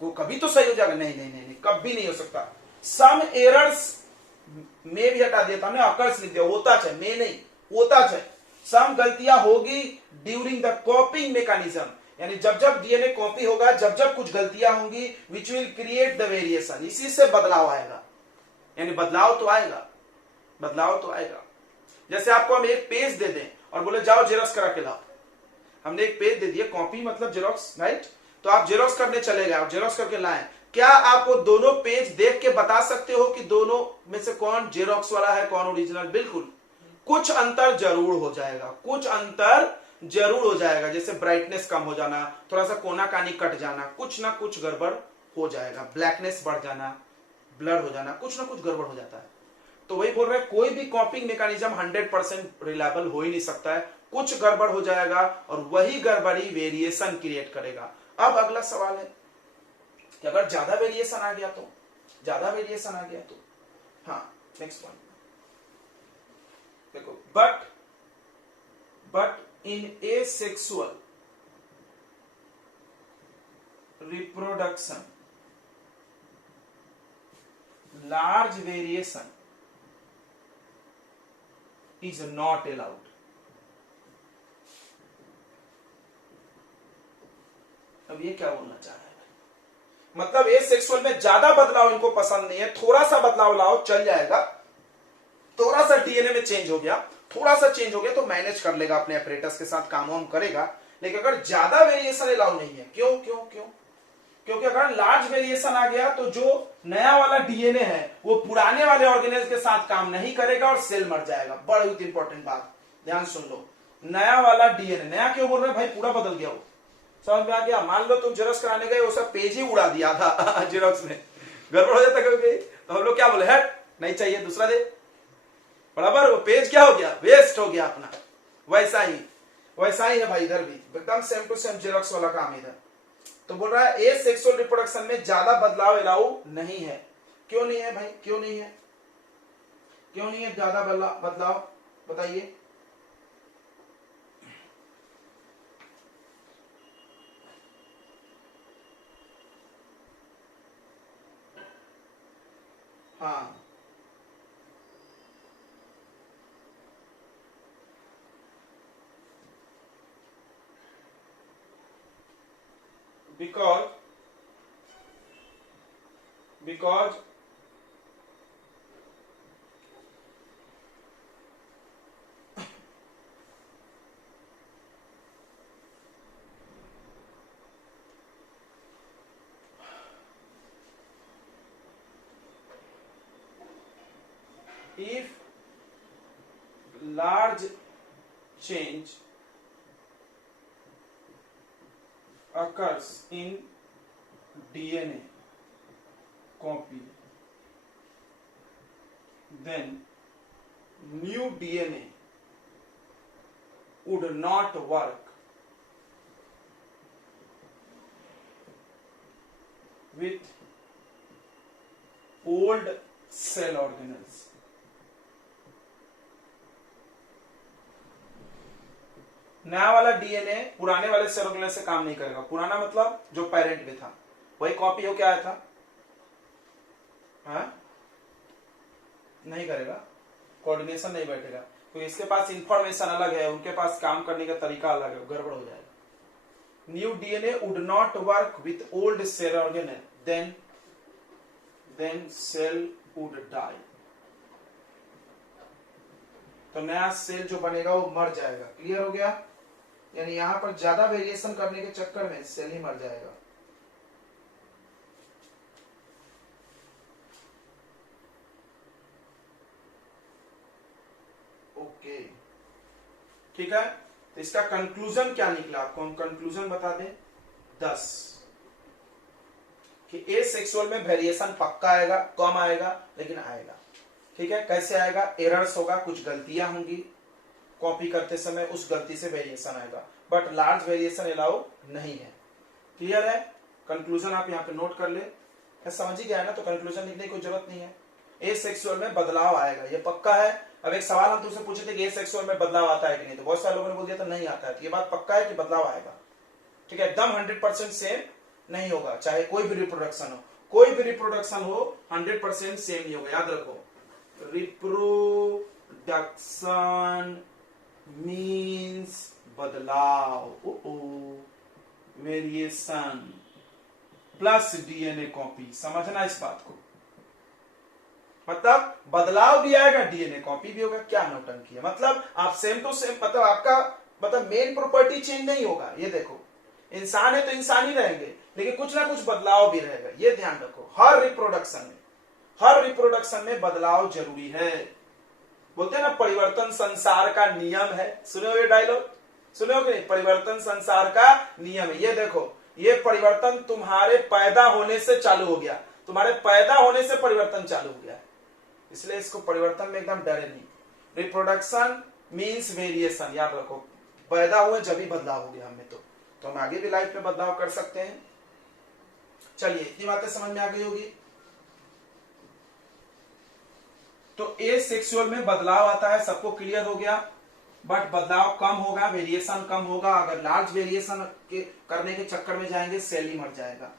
कभी तो सही हो जाएगा, नहीं कभी नहीं हो सकता। सम एरर्स में भी हटा दिया था हमने, अकर्स लिख दिया, होता चाहे, में नहीं, होता चाहे। सम गलतियां होगी ड्यूरिंग द कॉपिंग मैकेनिज्म, यानी जब डीएनए कॉपी होगा, जब कुछ गलतियां होंगी, which will create the variation, इसी से बदलाव आएगा, यानी बदलाव तो आएगा। जैसे आपको हम एक पेज दे दें और बोले जाओ जेरॉक्स करा के लाओ, हमने एक पेज दे दिया, कॉपी मतलब जेरॉक्स, राइट? तो आप जेरॉक्स करने चले गए, आप जेरॉक्स करके लाएं, क्या आप वो दोनों पेज देख के बता सकते हो कि दोनों में से कौन जेरॉक्स वाला है, कौन ओरिजिनल? बिल्कुल, कुछ अंतर जरूर हो जाएगा, जैसे ब्राइटनेस कम हो जाना, थोड़ा सा कोना कानी कट जाना, कुछ ना कुछ गड़बड़ हो जाएगा, ब्लैकनेस बढ़ जाना, ब्लर हो जाना, कुछ ना कुछ गड़बड़ हो जाता है। तो वही बोल रहे हैं, कोई भी कॉपिंग मैकेनिज्म 100% रिलायबल हो ही नहीं सकता है, कुछ गड़बड़ हो जाएगा और वही गड़बड़ी वेरिएशन क्रिएट करेगा। अब अगला सवाल है कि अगर ज्यादा वेरिएशन आ गया तो, हाँ नेक्स्ट पॉइंट देखो, but in asexual reproduction large variation is not allowed। अब ये क्या बोलना चाह रहे हैं? मतलब एसेक्सुअल में ज्यादा बदलाव इनको पसंद नहीं है, थोड़ा सा बदलाव लाओ चल जाएगा, थोड़ा सा डीएनए में चेंज हो गया, थोड़ा सा चेंज हो गया तो मैनेज कर लेगा, अपने ऑपरेटर्स के साथ काम वाम करेगा। लेकिन अगर ज्यादा वेरिएशन अलाउ नहीं है, क्यों? क्योंकि अगर लार्ज वेरिएशन आ गया तो जो नया वाला डीएनए है वो पुराने वाले ऑर्गेनेल के साथ काम नहीं करेगा और सेल मर जाएगा। बहुत इंपॉर्टेंट बात, ध्यान सुन लो, नया वाला डीएनए, नया क्यों बोल रहे भाई, पूरा बदल गया वो, समझ में आ गया? मान लो तुम जेरॉक्स कराने गए, वो सब पेज ही उड़ा दिया था जेरॉक्स में, गड़बड़ हो जाता कभी, तो हम लोग क्या बोले, हट नहीं चाहिए दूसरा दे, बराबर। वो पेज क्या हो गया, वेस्ट हो गया अपना। वैसा ही है भाई, इधर भी एकदम सेम टू सेम जेरॉक्स वाला काम इधर। तो बोल रहा है ए सेक्सुअल रिप्रोडक्शन में ज्यादा बदलाव अलाउ नहीं है। क्यों नहीं है भाई, क्यों नहीं है, क्यों नहीं है ज्यादा बदलाव, बताइए। हाँ, because if large change occurs in DNA copy, then new DNA would not work with old cell organelles. नया वाला डीएनए पुराने वाले सेल ऑर्गेनल से काम नहीं करेगा। पुराना मतलब जो पेरेंट में था वही कॉपी हो के आया था, हाँ? नहीं करेगा, कोऑर्डिनेशन नहीं बैठेगा, तो इसके पास इंफॉर्मेशन अलग है, उनके पास काम करने का तरीका अलग है, गड़बड़ हो जाएगा। New DNA would not work with old cell organelle, then cell would die. तो नया सेल जो बनेगा वो मर जाएगा। क्लियर हो गया? यानी यहां पर ज्यादा वेरिएशन करने के चक्कर में सेल ही मर जाएगा। ओके, ठीक है। तो इसका कंक्लूजन क्या निकला, आपको हम कंक्लूजन बता दें 10 कि ए सेक्सुअल में वेरिएशन पक्का आएगा, कम आएगा लेकिन आएगा। ठीक है, कैसे आएगा, एरर्स होगा, कुछ गलतियां होंगी कॉपी करते समय, उस गलती से वेरिएशन आएगा, बट लार्ज वेरिएशन अलाउ नहीं है। क्लियर है? कंक्लूजन आप यहाँ पे नोट कर ले, समझ ही गया है ना, तो कंक्लूजन लिखने की कोई जरूरत नहीं है। ए सेक्सुअल में बदलाव आएगा, ये पक्का है। अब एक सवाल हम तुमसे पूछे थे कि ए सेक्सुअल में बदलाव आता है कि नहीं, तो बहुत सारे लोगों ने बोल दिया था नहीं आता है, तो ये बात पक्का है कि बदलाव आएगा। ठीक है, एकदम 100% सेम नहीं होगा, चाहे कोई भी रिप्रोडक्शन हो, कोई भी रिप्रोडक्शन हो 100% सेम नहीं होगा, याद रखो। रिप्रोडक्शन मीन्स बदलाव, वेरिएशन प्लस डीएनए कॉपी, समझना इस बात को। मतलब बदलाव भी आएगा, डीएनए कॉपी भी होगा। क्या नौटंकी है, मतलब आप सेम टू सेम, मतलब आपका मतलब मेन प्रॉपर्टी चेंज नहीं होगा। ये देखो, इंसान है तो इंसान ही रहेंगे, लेकिन कुछ ना कुछ बदलाव भी रहेगा, ये ध्यान रखो। हर रिप्रोडक्शन में बदलाव जरूरी है। बोलते हैं ना, परिवर्तन संसार का नियम है। सुने हो ये डायलॉग, सुने हो कि नहीं? परिवर्तन संसार का नियम है। ये देखो, ये परिवर्तन तुम्हारे पैदा होने से चालू हो गया, तुम्हारे पैदा होने से परिवर्तन चालू हो गया, इसलिए इसको परिवर्तन में एकदम डरे नहीं। रिप्रोडक्शन मीन्स वेरिएशन, याद रखो। पैदा हुए जब ही बदलाव हो गया हमें, तो हम आगे भी लाइफ में बदलाव कर सकते हैं। चलिए, इतनी बातें समझ में आ गई होगी। तो ए सेक्सुअल में बदलाव आता है, सबको क्लियर हो गया, बट बदलाव कम होगा, वेरिएशन कम होगा। अगर लार्ज वेरिएशन करने के चक्कर में जाएंगे, सेल ही मर जाएगा।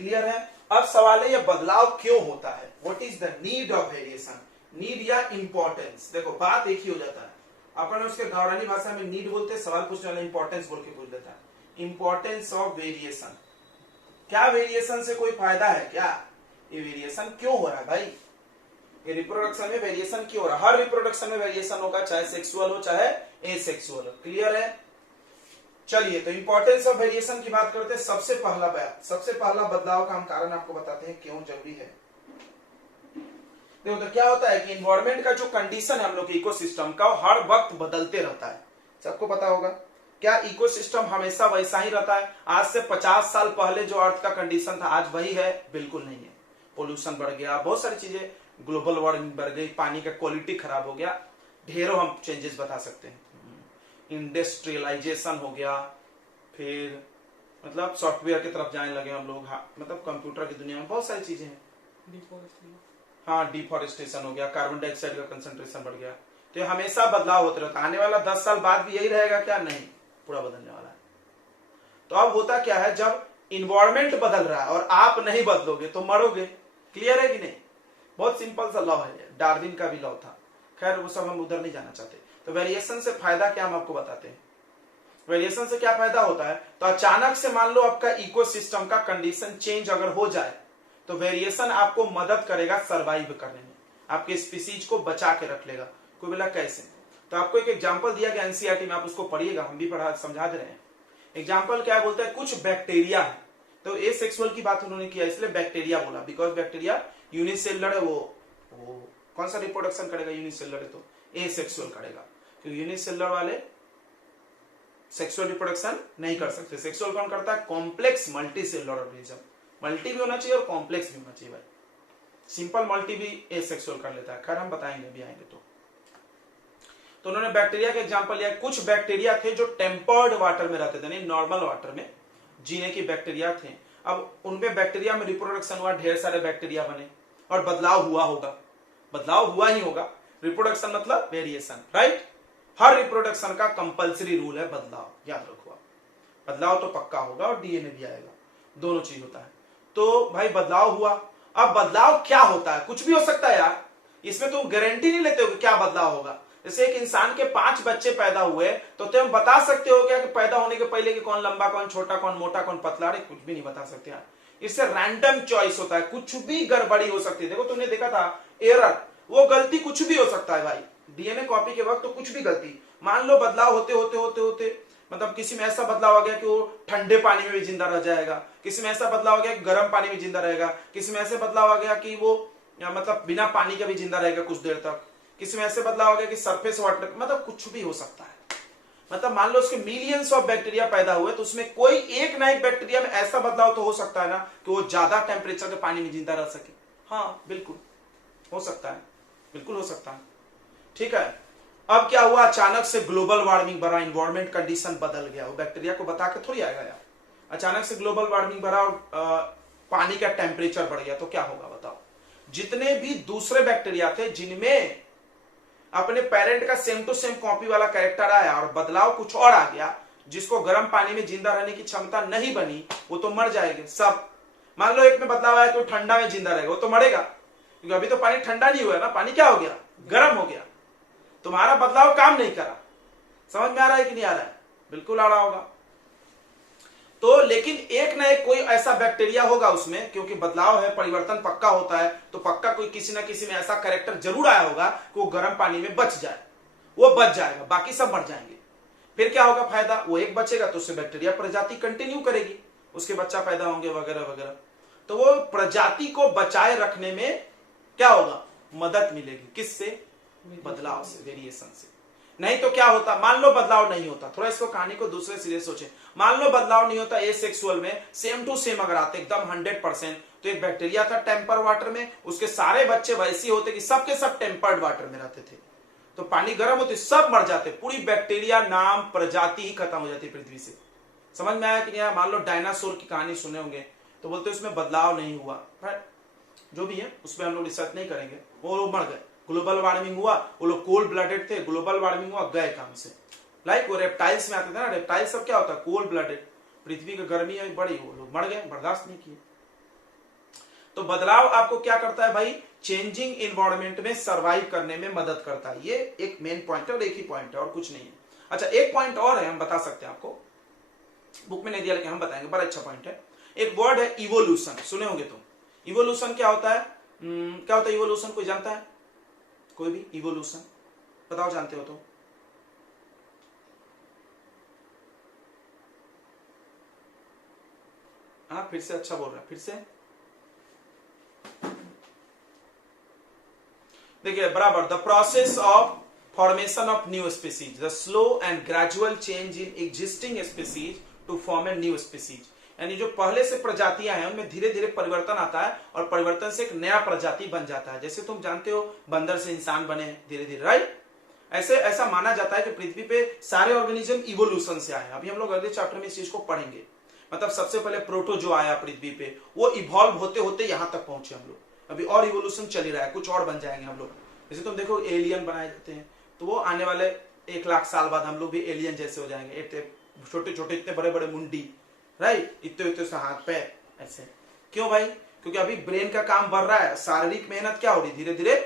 क्लियर है? अब सवाल है, ये बदलाव क्यों होता है? What is the need of variation? Need या इंपॉर्टेंस? देखो, बात एक ही हो जाता है। अपन उसके गावरानी भाषा में नीड बोलते हैं, सवाल पूछने वाला इंपॉर्टेंस बोल के पूछ देता है। इंपॉर्टेंस ऑफ वेरिएशन, क्या वेरिएशन से कोई फायदा है क्या? ये वेरिएशन क्यों हो रहा है भाई? ये रिप्रोडक्शन में वेरिएशन क्यों हो रहा है? हर रिप्रोडक्शन में वेरिएशन होगा, चाहे सेक्सुअल हो चाहे एसेक्सुअल हो। क्लियर है? चलिए, तो इंपॉर्टेंस ऑफ वेरिएशन की बात करते हैं। सबसे पहला बदलाव का हम कारण आपको बताते हैं क्यों जरूरी है। देखो, तो क्या होता है कि इन्वायरमेंट का जो कंडीशन है हम लोग के इकोसिस्टम का, हर वक्त बदलते रहता है। सबको पता होगा, क्या इकोसिस्टम हमेशा वैसा ही रहता है? आज से 50 साल पहले जो अर्थ का कंडीशन था आज वही है? बिल्कुल नहीं है। पोल्यूशन बढ़ गया, बहुत सारी चीजें, ग्लोबल वार्मिंग बढ़ गई, पानी का क्वालिटी खराब हो गया, ढेरों हम चेंजेस बता सकते हैं। इंडस्ट्रियलाइजेशन हो गया, फिर मतलब सॉफ्टवेयर की तरफ जाने लगे हम लोग, हाँ, मतलब कंप्यूटर की दुनिया में बहुत सारी चीजें हैं। हाँ, डिफॉरेस्टेशन हो गया, कार्बन डाइऑक्साइड का कंसंट्रेशन बढ़ गया। तो हमेशा बदलाव होते रहता है। आने वाला 10 साल बाद भी यही रहेगा क्या? नहीं, पूरा बदलने वाला है। तो अब होता क्या है, जब इन्वायरमेंट बदल रहा है और आप नहीं बदलोगे तो मरोगे। क्लियर है कि नहीं? बहुत सिंपल सा लॉ है, डार्विन का भी लॉ था। खैर वो सब हम उधर नहीं जाना चाहते। तो वेरिएशन से फायदा क्या हम आपको बताते हैं। वेरिएशन से क्या फायदा होता है, तो अचानक से मान लो आपका इकोसिस्टम का कंडीशन चेंज अगर हो जाए तो वेरिएशन आपको मदद करेगा सर्वाइव करने में, आपके स्पीसीज को बचा के रख लेगा। कोई बोला कैसे? तो आपको एक एग्जांपल दिया गया एनसीईआरटी में, आप उसको पढ़िएगा, हम भी पढ़ा समझा दे रहे हैं। एग्जांपल क्या बोलता है, कुछ बैक्टीरिया है, तो एसेक्सुअल की बात उन्होंने किया इसलिए बैक्टीरिया बोला, बिकॉज बैक्टीरिया यूनिसेलुलर है। वो कौन सा रिप्रोडक्शन करेगा? यूनिसेलुलर है तो एसेक्सुअल करेगा, क्योंकि यूनिसेलुलर वाले सेक्सुअल रिप्रोडक्शन नहीं कर सकते। सेक्सुअल कौन करता है? Complex multi cellular organism. Multi भी होना चाहिए और कॉम्प्लेक्स भी होना चाहिए भाई। सिंपल मल्टी भी एसेक्सुअल कर लेता है, खैर हम बताएंगे अभी आएंगे तो उन्होंने बैक्टीरिया के एग्जांपल लिया। कुछ बैक्टीरिया थे जो टेम्पर्ड वाटर में रहते थे, नहीं नॉर्मल वाटर में जीने की बैक्टीरिया थे। अब उनमें बैक्टीरिया में रिप्रोडक्शन हुआ, ढेर सारे बैक्टीरिया बने और बदलाव हुआ होगा, बदलाव हुआ ही होगा। रिप्रोडक्शन मतलब वेरिएशन, राइट? हर रिप्रोडक्शन का कंपलसरी रूल है बदलाव, याद रखो आप। बदलाव तो पक्का होगा और डीएनए भी आएगा, दोनों चीज होता है। तो भाई बदलाव हुआ। अब बदलाव क्या होता है? कुछ भी हो सकता है यार, इसमें तुम गारंटी नहीं लेते हो कि क्या बदलाव होगा। जैसे एक इंसान के 5 बच्चे पैदा हुए तो तुम बता सकते हो क्या कि पैदा होने के पहले कि कौन लंबा, कौन छोटा, कौन मोटा, कौन पतला? अरे कुछ भी नहीं बता सकते यार, इससे रैंडम चॉइस होता है, कुछ भी गड़बड़ी हो सकती है। देखो तुमने देखा था एरर, वो गलती कुछ भी हो सकता है भाई। डीएनए कॉपी के वक्त तो कुछ भी गलती, मान लो बदलाव होते होते होते होते मतलब किसी में ऐसा बदलाव आ गया कि वो ठंडे पानी में भी जिंदा रह जाएगा, किसी में ऐसा बदलाव आ गया कि गर्म पानी में जिंदा रहेगा, किसी में ऐसे बदलाव आ गया कि वो मतलब बिना पानी का भी जिंदा रहेगा कुछ देर तक, किसी में ऐसे बदलाव आ गया कि सरफेस वाटर, मतलब कुछ भी हो सकता है। मतलब मान लो उसके मिलियंस ऑफ बैक्टीरिया पैदा हुए तो उसमें कोई एक ना एक बैक्टीरिया में ऐसा बदलाव तो हो सकता है ना कि वो ज्यादा टेम्परेचर के पानी में जिंदा रह सके। हाँ बिल्कुल हो सकता है, बिल्कुल हो सकता है। ठीक है, अब क्या हुआ, अचानक से ग्लोबल वार्मिंग बढ़ा, इन्वायरमेंट कंडीशन बदल गया। वो बैक्टीरिया को बता के थोड़ी आएगा यार। अचानक से ग्लोबल वार्मिंग बढ़ा और पानी का टेम्परेचर बढ़ गया तो क्या होगा बताओ। जितने भी दूसरे बैक्टीरिया थे जिनमें अपने पेरेंट का सेम टू सेम कॉपी वाला कैरेक्टर आया और बदलाव कुछ और आ गया, जिसको गर्म पानी में जिंदा रहने की क्षमता नहीं बनी, वो तो मर जाएंगे सब। मान लो एक में बदलाव आया तो ठंडा में जिंदा रहेगा, वो तो मरेगा, क्योंकि अभी तो पानी ठंडा नहीं हुआ ना, पानी क्या हो गया? गर्म हो गया। तुम्हारा बदलाव काम नहीं करा। समझ में आ रहा है कि नहीं आ रहा है? बिल्कुल आ रहा होगा। तो लेकिन एक ना एक कोई ऐसा बैक्टीरिया होगा उसमें, क्योंकि बदलाव है, परिवर्तन पक्का होता है, तो पक्का कोई किसी ना किसी में ऐसा कैरेक्टर जरूर आया होगा कि वो गर्म पानी में बच जाए, वो बच जाएगा, बाकी सब मर जाएंगे। फिर क्या होगा फायदा? वो एक बचेगा तो उससे बैक्टीरिया प्रजाति कंटिन्यू करेगी, उसके बच्चा पैदा होंगे वगैरह वगैरह। तो वो प्रजाति को बचाए रखने में क्या होगा? मदद मिलेगी। किससे? बदलाव से, वेरिएशन से। नहीं तो क्या होता, मान लो बदलाव नहीं होता, थोड़ा इसको कहानी को दूसरे सिरे सोचे, मान लो बदलाव नहीं होता, एसेक्सुअल में सेम टू सेम अगर आते एकदम 100%, तो एक बैक्टीरिया था टेम्पर वाटर में, उसके सारे बच्चे वैसे होते कि सबके सब टेम्पर्ड वाटर में रहते थे, तो पानी गर्म होते सब मर जाते, पूरी बैक्टीरिया नाम प्रजाति ही खत्म हो जाती पृथ्वी से। समझ में आया कि नहीं? मान लो डायनासोर की कहानी सुने होंगे तो बोलते उसमें बदलाव नहीं हुआ, जो भी है उसमें हम लोग रिसर्च नहीं करेंगे, वो लोग मर गए। ग्लोबल वार्मिंग हुआ, वो लोग कोल्ड ब्लडेड थे, ग्लोबल वार्मिंग हुआ, गए काम से। लाइक वो रेप्टाइल्स में आते थे ना, रेप्टाइल्स सब क्या होता है? कोल्ड ब्लडेड, पृथ्वी की गर्मी है बड़ी, वो लोग मर गए, बर्दाश्त नहीं किए। तो बदलाव आपको क्या करता है भाई? चेंजिंग इन्वायरमेंट में सर्वाइव करने में मदद करता है। ये एक मेन पॉइंट है और एक ही पॉइंट है और कुछ नहीं है। अच्छा एक पॉइंट और है, हम बता सकते हैं आपको, बुक में नहीं दिया लेकिन हम बताएंगे, बड़ा अच्छा पॉइंट है। एक वर्ड है इवोल्यूशन, सुने होंगे तुम। इवोल्यूशन क्या होता है? क्या होता है इवोल्यूशन? कोई जानता है? कोई भी? इवोल्यूशन बताओ, जानते हो तो। हाँ फिर से अच्छा बोल रहा है, फिर से देखिए बराबर। The process of formation of new species, the slow and gradual change in existing species to form a new species. यानी जो पहले से प्रजातियां हैं उनमें धीरे धीरे परिवर्तन आता है और परिवर्तन से एक नया प्रजाति बन जाता है। जैसे तुम जानते हो बंदर से इंसान बने धीरे धीरे, राइट? ऐसे ऐसा माना जाता है कि पृथ्वी पे सारे ऑर्गेनिज्म इवोल्यूशन से आए। अभी हम लोग अगले चैप्टर में इस चीज को पढ़ेंगे। मतलब सबसे पहले प्रोटो जो आया पृथ्वी पे वो इवॉल्व होते होते यहां तक पहुंचे हम लोग। अभी और इवोल्यूशन चल ही रहा है, कुछ और बन जाएंगे हम लोग। जैसे तुम देखो एलियन बनाए जाते हैं तो वो आने वाले 1 लाख साल बाद हम लोग भी एलियन जैसे हो जाएंगे, छोटे छोटे इतने बड़े बड़े मुंडी, राइट, इतने इतने से हाथ पैर ऐसे। क्यों भाई? क्योंकि अभी ब्रेन का काम बढ़ रहा है, शारीरिक मेहनत क्या हो रही धीरे धीरे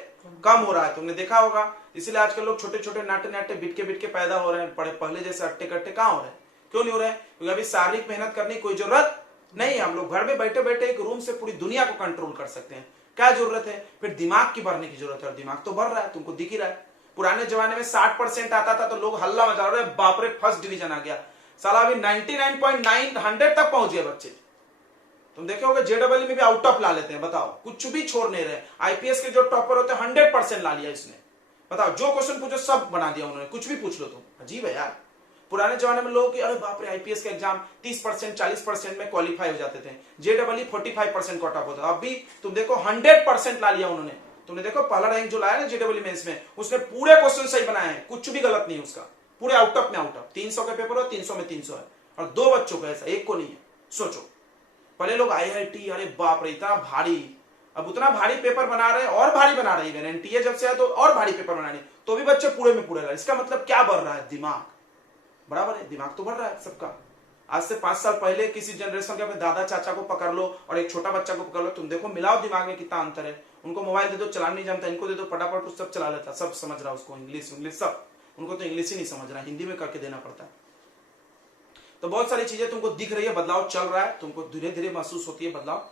कम हो रहा है, तुमने देखा होगा। इसलिए आजकल लोग छोटे छोटे नाटे नाटे बिट के पैदा हो रहे हैं, पहले जैसे अट्टे कट्टे कहाँ हो रहे हैं? क्यों नहीं हो रहे हैं? क्योंकि अभी शारीरिक मेहनत करने की कोई जरूरत नहीं है। हम लोग घर में बैठे बैठे एक रूम से पूरी दुनिया को कंट्रोल कर सकते हैं। क्या जरूरत है? फिर दिमाग की बढ़ने की जरूरत है, और दिमाग तो बढ़ रहा है, तुमको दिख ही रहा है। पुराने जमाने में 60% आता था तो लोग हल्ला मचा रहे, बाप रे फर्स्ट डिवीजन आ गया। साला अभी 99.9 100 तक पहुंच गए बच्चे। तुम देखे होगे जेडब्ल्यू में भी आउट ऑफ ला लेते हैं, बताओ, कुछ भी छोड़ नहीं रहे। आईपीएस के जो टॉपर होते हैं 100% ला लिया इसने, बताओ, जो क्वेश्चन पूछो सब बना दिया उन्होंने, कुछ भी पूछ लो तुम। अजीब है यार। पुराने जमाने में लोग अरे बाप रे आईपीएस का एग्जाम 30% 40% में क्वालिफाई हो जाते थे, जेडब्ल्यू 45% कट ऑफ होता। अभी तुम देखो 100% ला लिया उन्होंने। तुमने देखो पहला रैंक जो लाया ना जेडब्ल्यू मेंस में, उसने पूरे क्वेश्चन सही बनाए हैं, कुछ भी गलत नहीं है उसका, पूरे आउट ऑफ में आउट ऑफ। 300 का पेपर हो, 300 में 300 है, और 2 बच्चों को ऐसा, एक को नहीं है। सोचो, पहले लोग आईआईटी, अरे बाप रे इतना भारी, अब उतना भारी पेपर बना रहे हैं, और भारी बना रहे हैं। एनटीए जब से आया तो और भारी पेपर बना रहे, तो भी बच्चे पूरे में पूरे। इसका मतलब क्या बढ़ रहा है? दिमाग बराबर है, दिमाग तो बढ़ रहा है सबका। आज से 5 साल पहले किसी जनरेशन के अपने दादा चाचा को पकड़ लो और एक छोटा बच्चा को पकड़ लो, तुम देखो मिलाओ दिमाग में कितना अंतर है। उनको मोबाइल दे दो, चलाना नहीं जानता, इनको दे दो फटाफट सब चला लेता, सब समझ रहा उसको, इंग्लिश सब। उनको तो इंग्लिश ही नहीं समझ रहा, हिंदी में करके देना पड़ता है। तो बहुत सारी चीजें तुमको दिख रही है, बदलाव चल रहा है, तुमको धीरे धीरे महसूस होती है बदलाव,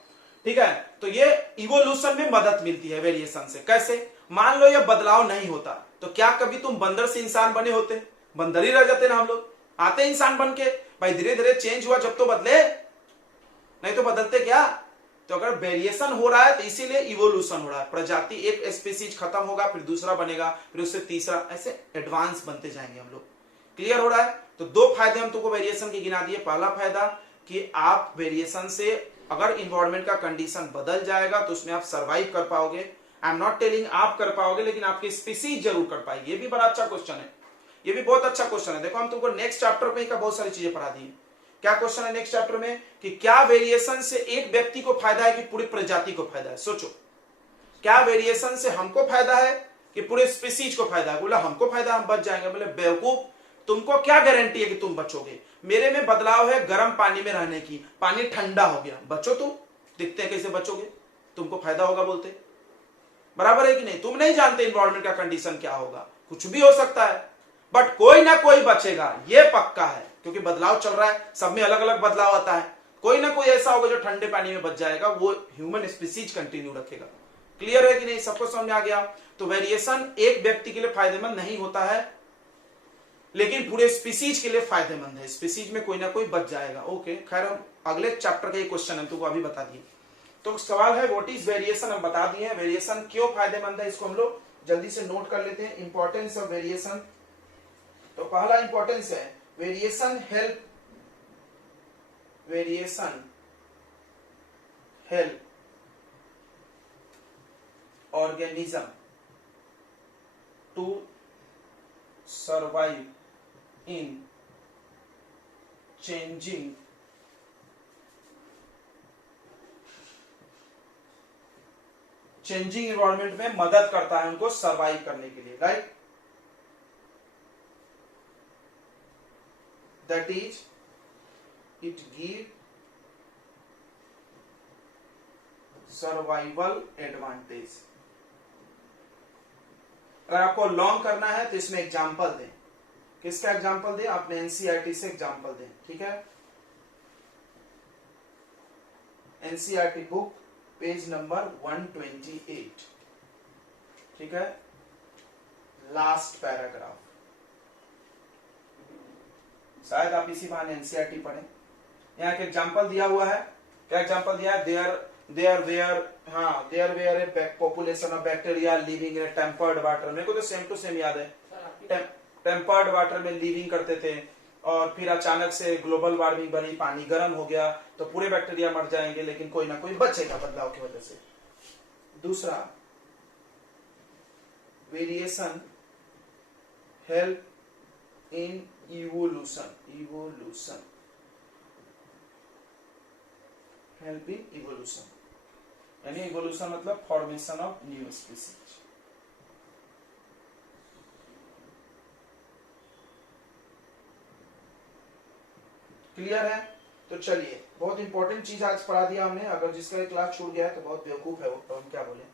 ठीक है। तो ये इवोल्यूशन में मदद मिलती है वेरिएशन से। कैसे? मान लो ये बदलाव नहीं होता तो क्या कभी तुम बंदर से इंसान बने होते? बंदर ही रह जाते ना हम लोग। आते इंसान बन के भाई, धीरे धीरे चेंज हुआ जब तो बदले, नहीं तो बदलते क्या? तो अगर वेरिएशन हो रहा है तो इसीलिए इवोल्यूशन हो रहा है। प्रजाति, एक स्पीसीज खत्म होगा फिर दूसरा बनेगा, फिर उससे तीसरा, ऐसे एडवांस बनते जाएंगे हम लोग। क्लियर हो रहा है? तो 2 फायदे हम तुमको वेरिएशन के गिना दिए। पहला फायदा कि आप वेरिएशन से अगर इन्वायरमेंट का कंडीशन बदल जाएगा तो उसमें आप सर्वाइव कर पाओगे। आई एम नॉट टेलिंग आप कर पाओगे, लेकिन आपकी स्पीसीज जरूर कर पाएगी। ये भी बड़ा अच्छा क्वेश्चन है, ये भी बहुत अच्छा क्वेश्चन है। देखो हम तुमको नेक्स्ट चैप्टर पे का बहुत सारी चीजें पढ़ा दी। क्या क्वेश्चन है नेक्स्ट चैप्टर में कि क्या वेरिएशन से एक व्यक्ति को फायदा है कि पूरी प्रजाति को फायदा है? सोचो, क्या वेरिएशन से हमको फायदा है कि पूरे स्पीसीज को फायदा है? बोला हमको फायदा, हम बच जाएंगे। बोले बेवकूफ, तुमको क्या गारंटी है कि तुम बचोगे? मेरे में बदलाव है गर्म पानी में रहने की, पानी ठंडा हो गया, बचो तुम? दिखते हैं कैसे बचोगे? तुमको फायदा होगा बोलते, बराबर है कि नहीं? तुम नहीं जानते इन्वायरमेंट का कंडीशन क्या होगा, कुछ भी हो सकता है, बट कोई ना कोई बचेगा, ये पक्का है, क्योंकि बदलाव चल रहा है, सब में अलग अलग बदलाव आता है। कोई ना कोई ऐसा होगा जो ठंडे पानी में बच जाएगा, वो ह्यूमन स्पीसीज कंटिन्यू रखेगा। क्लियर है कि नहीं? सबको समझ में आ गया? तो वेरिएशन एक व्यक्ति के लिए फायदेमंद नहीं होता है, लेकिन पूरे स्पीसीज के लिए फायदेमंद है। स्पीसीज में कोई ना कोई बच जाएगा। ओके, खैर हम अगले चैप्टर का ये क्वेश्चन है तुमको अभी बता दिए। तो सवाल है व्हाट इज वेरिएशन, हम बता दिए। वेरिएशन क्यों फायदेमंद है इसको हम लोग जल्दी से नोट कर लेते हैं। इंपॉर्टेंस ऑफ वेरिएशन, तो पहला इंपॉर्टेंस है variation help organism to survive in changing environment में मदद करता है उनको सर्वाइव करने के लिए, right? That is it give survival advantage. अगर आपको लॉन्ग करना है तो इसमें एग्जाम्पल दें। किसका एग्जाम्पल दें? आपने एनसीईआरटी से एग्जाम्पल दें, ठीक है? एनसीईआरटी बुक पेज नंबर 128, ठीक है? Last paragraph. शायद आप इसी बहाने एनसीईआरटी पढ़ें। यहाँ एक एग्जाम्पल दिया हुआ है। क्या एग्जाम्पल दिया है? There were a population of bacteria living in tempered water. मेरे को तो सेम टू सेम याद है, टेम्पर्ड वाटर में लिविंग करते थे। और फिर अचानक से ग्लोबल वार्मिंग बढ़ी, पानी गर्म हो गया तो पूरे बैक्टीरिया मर जाएंगे, लेकिन कोई ना कोई बचेगा बदलाव की वजह से। दूसरा, variation help in evolution, evolution help in evolution, यानी इवोल्यूशन मतलब formation of new species. Clear है? तो चलिए, बहुत इंपॉर्टेंट चीज आज पढ़ा दिया हमने। अगर जिसका क्लास छूट गया है तो बहुत बेवकूफ है वो, तो हम क्या बोले।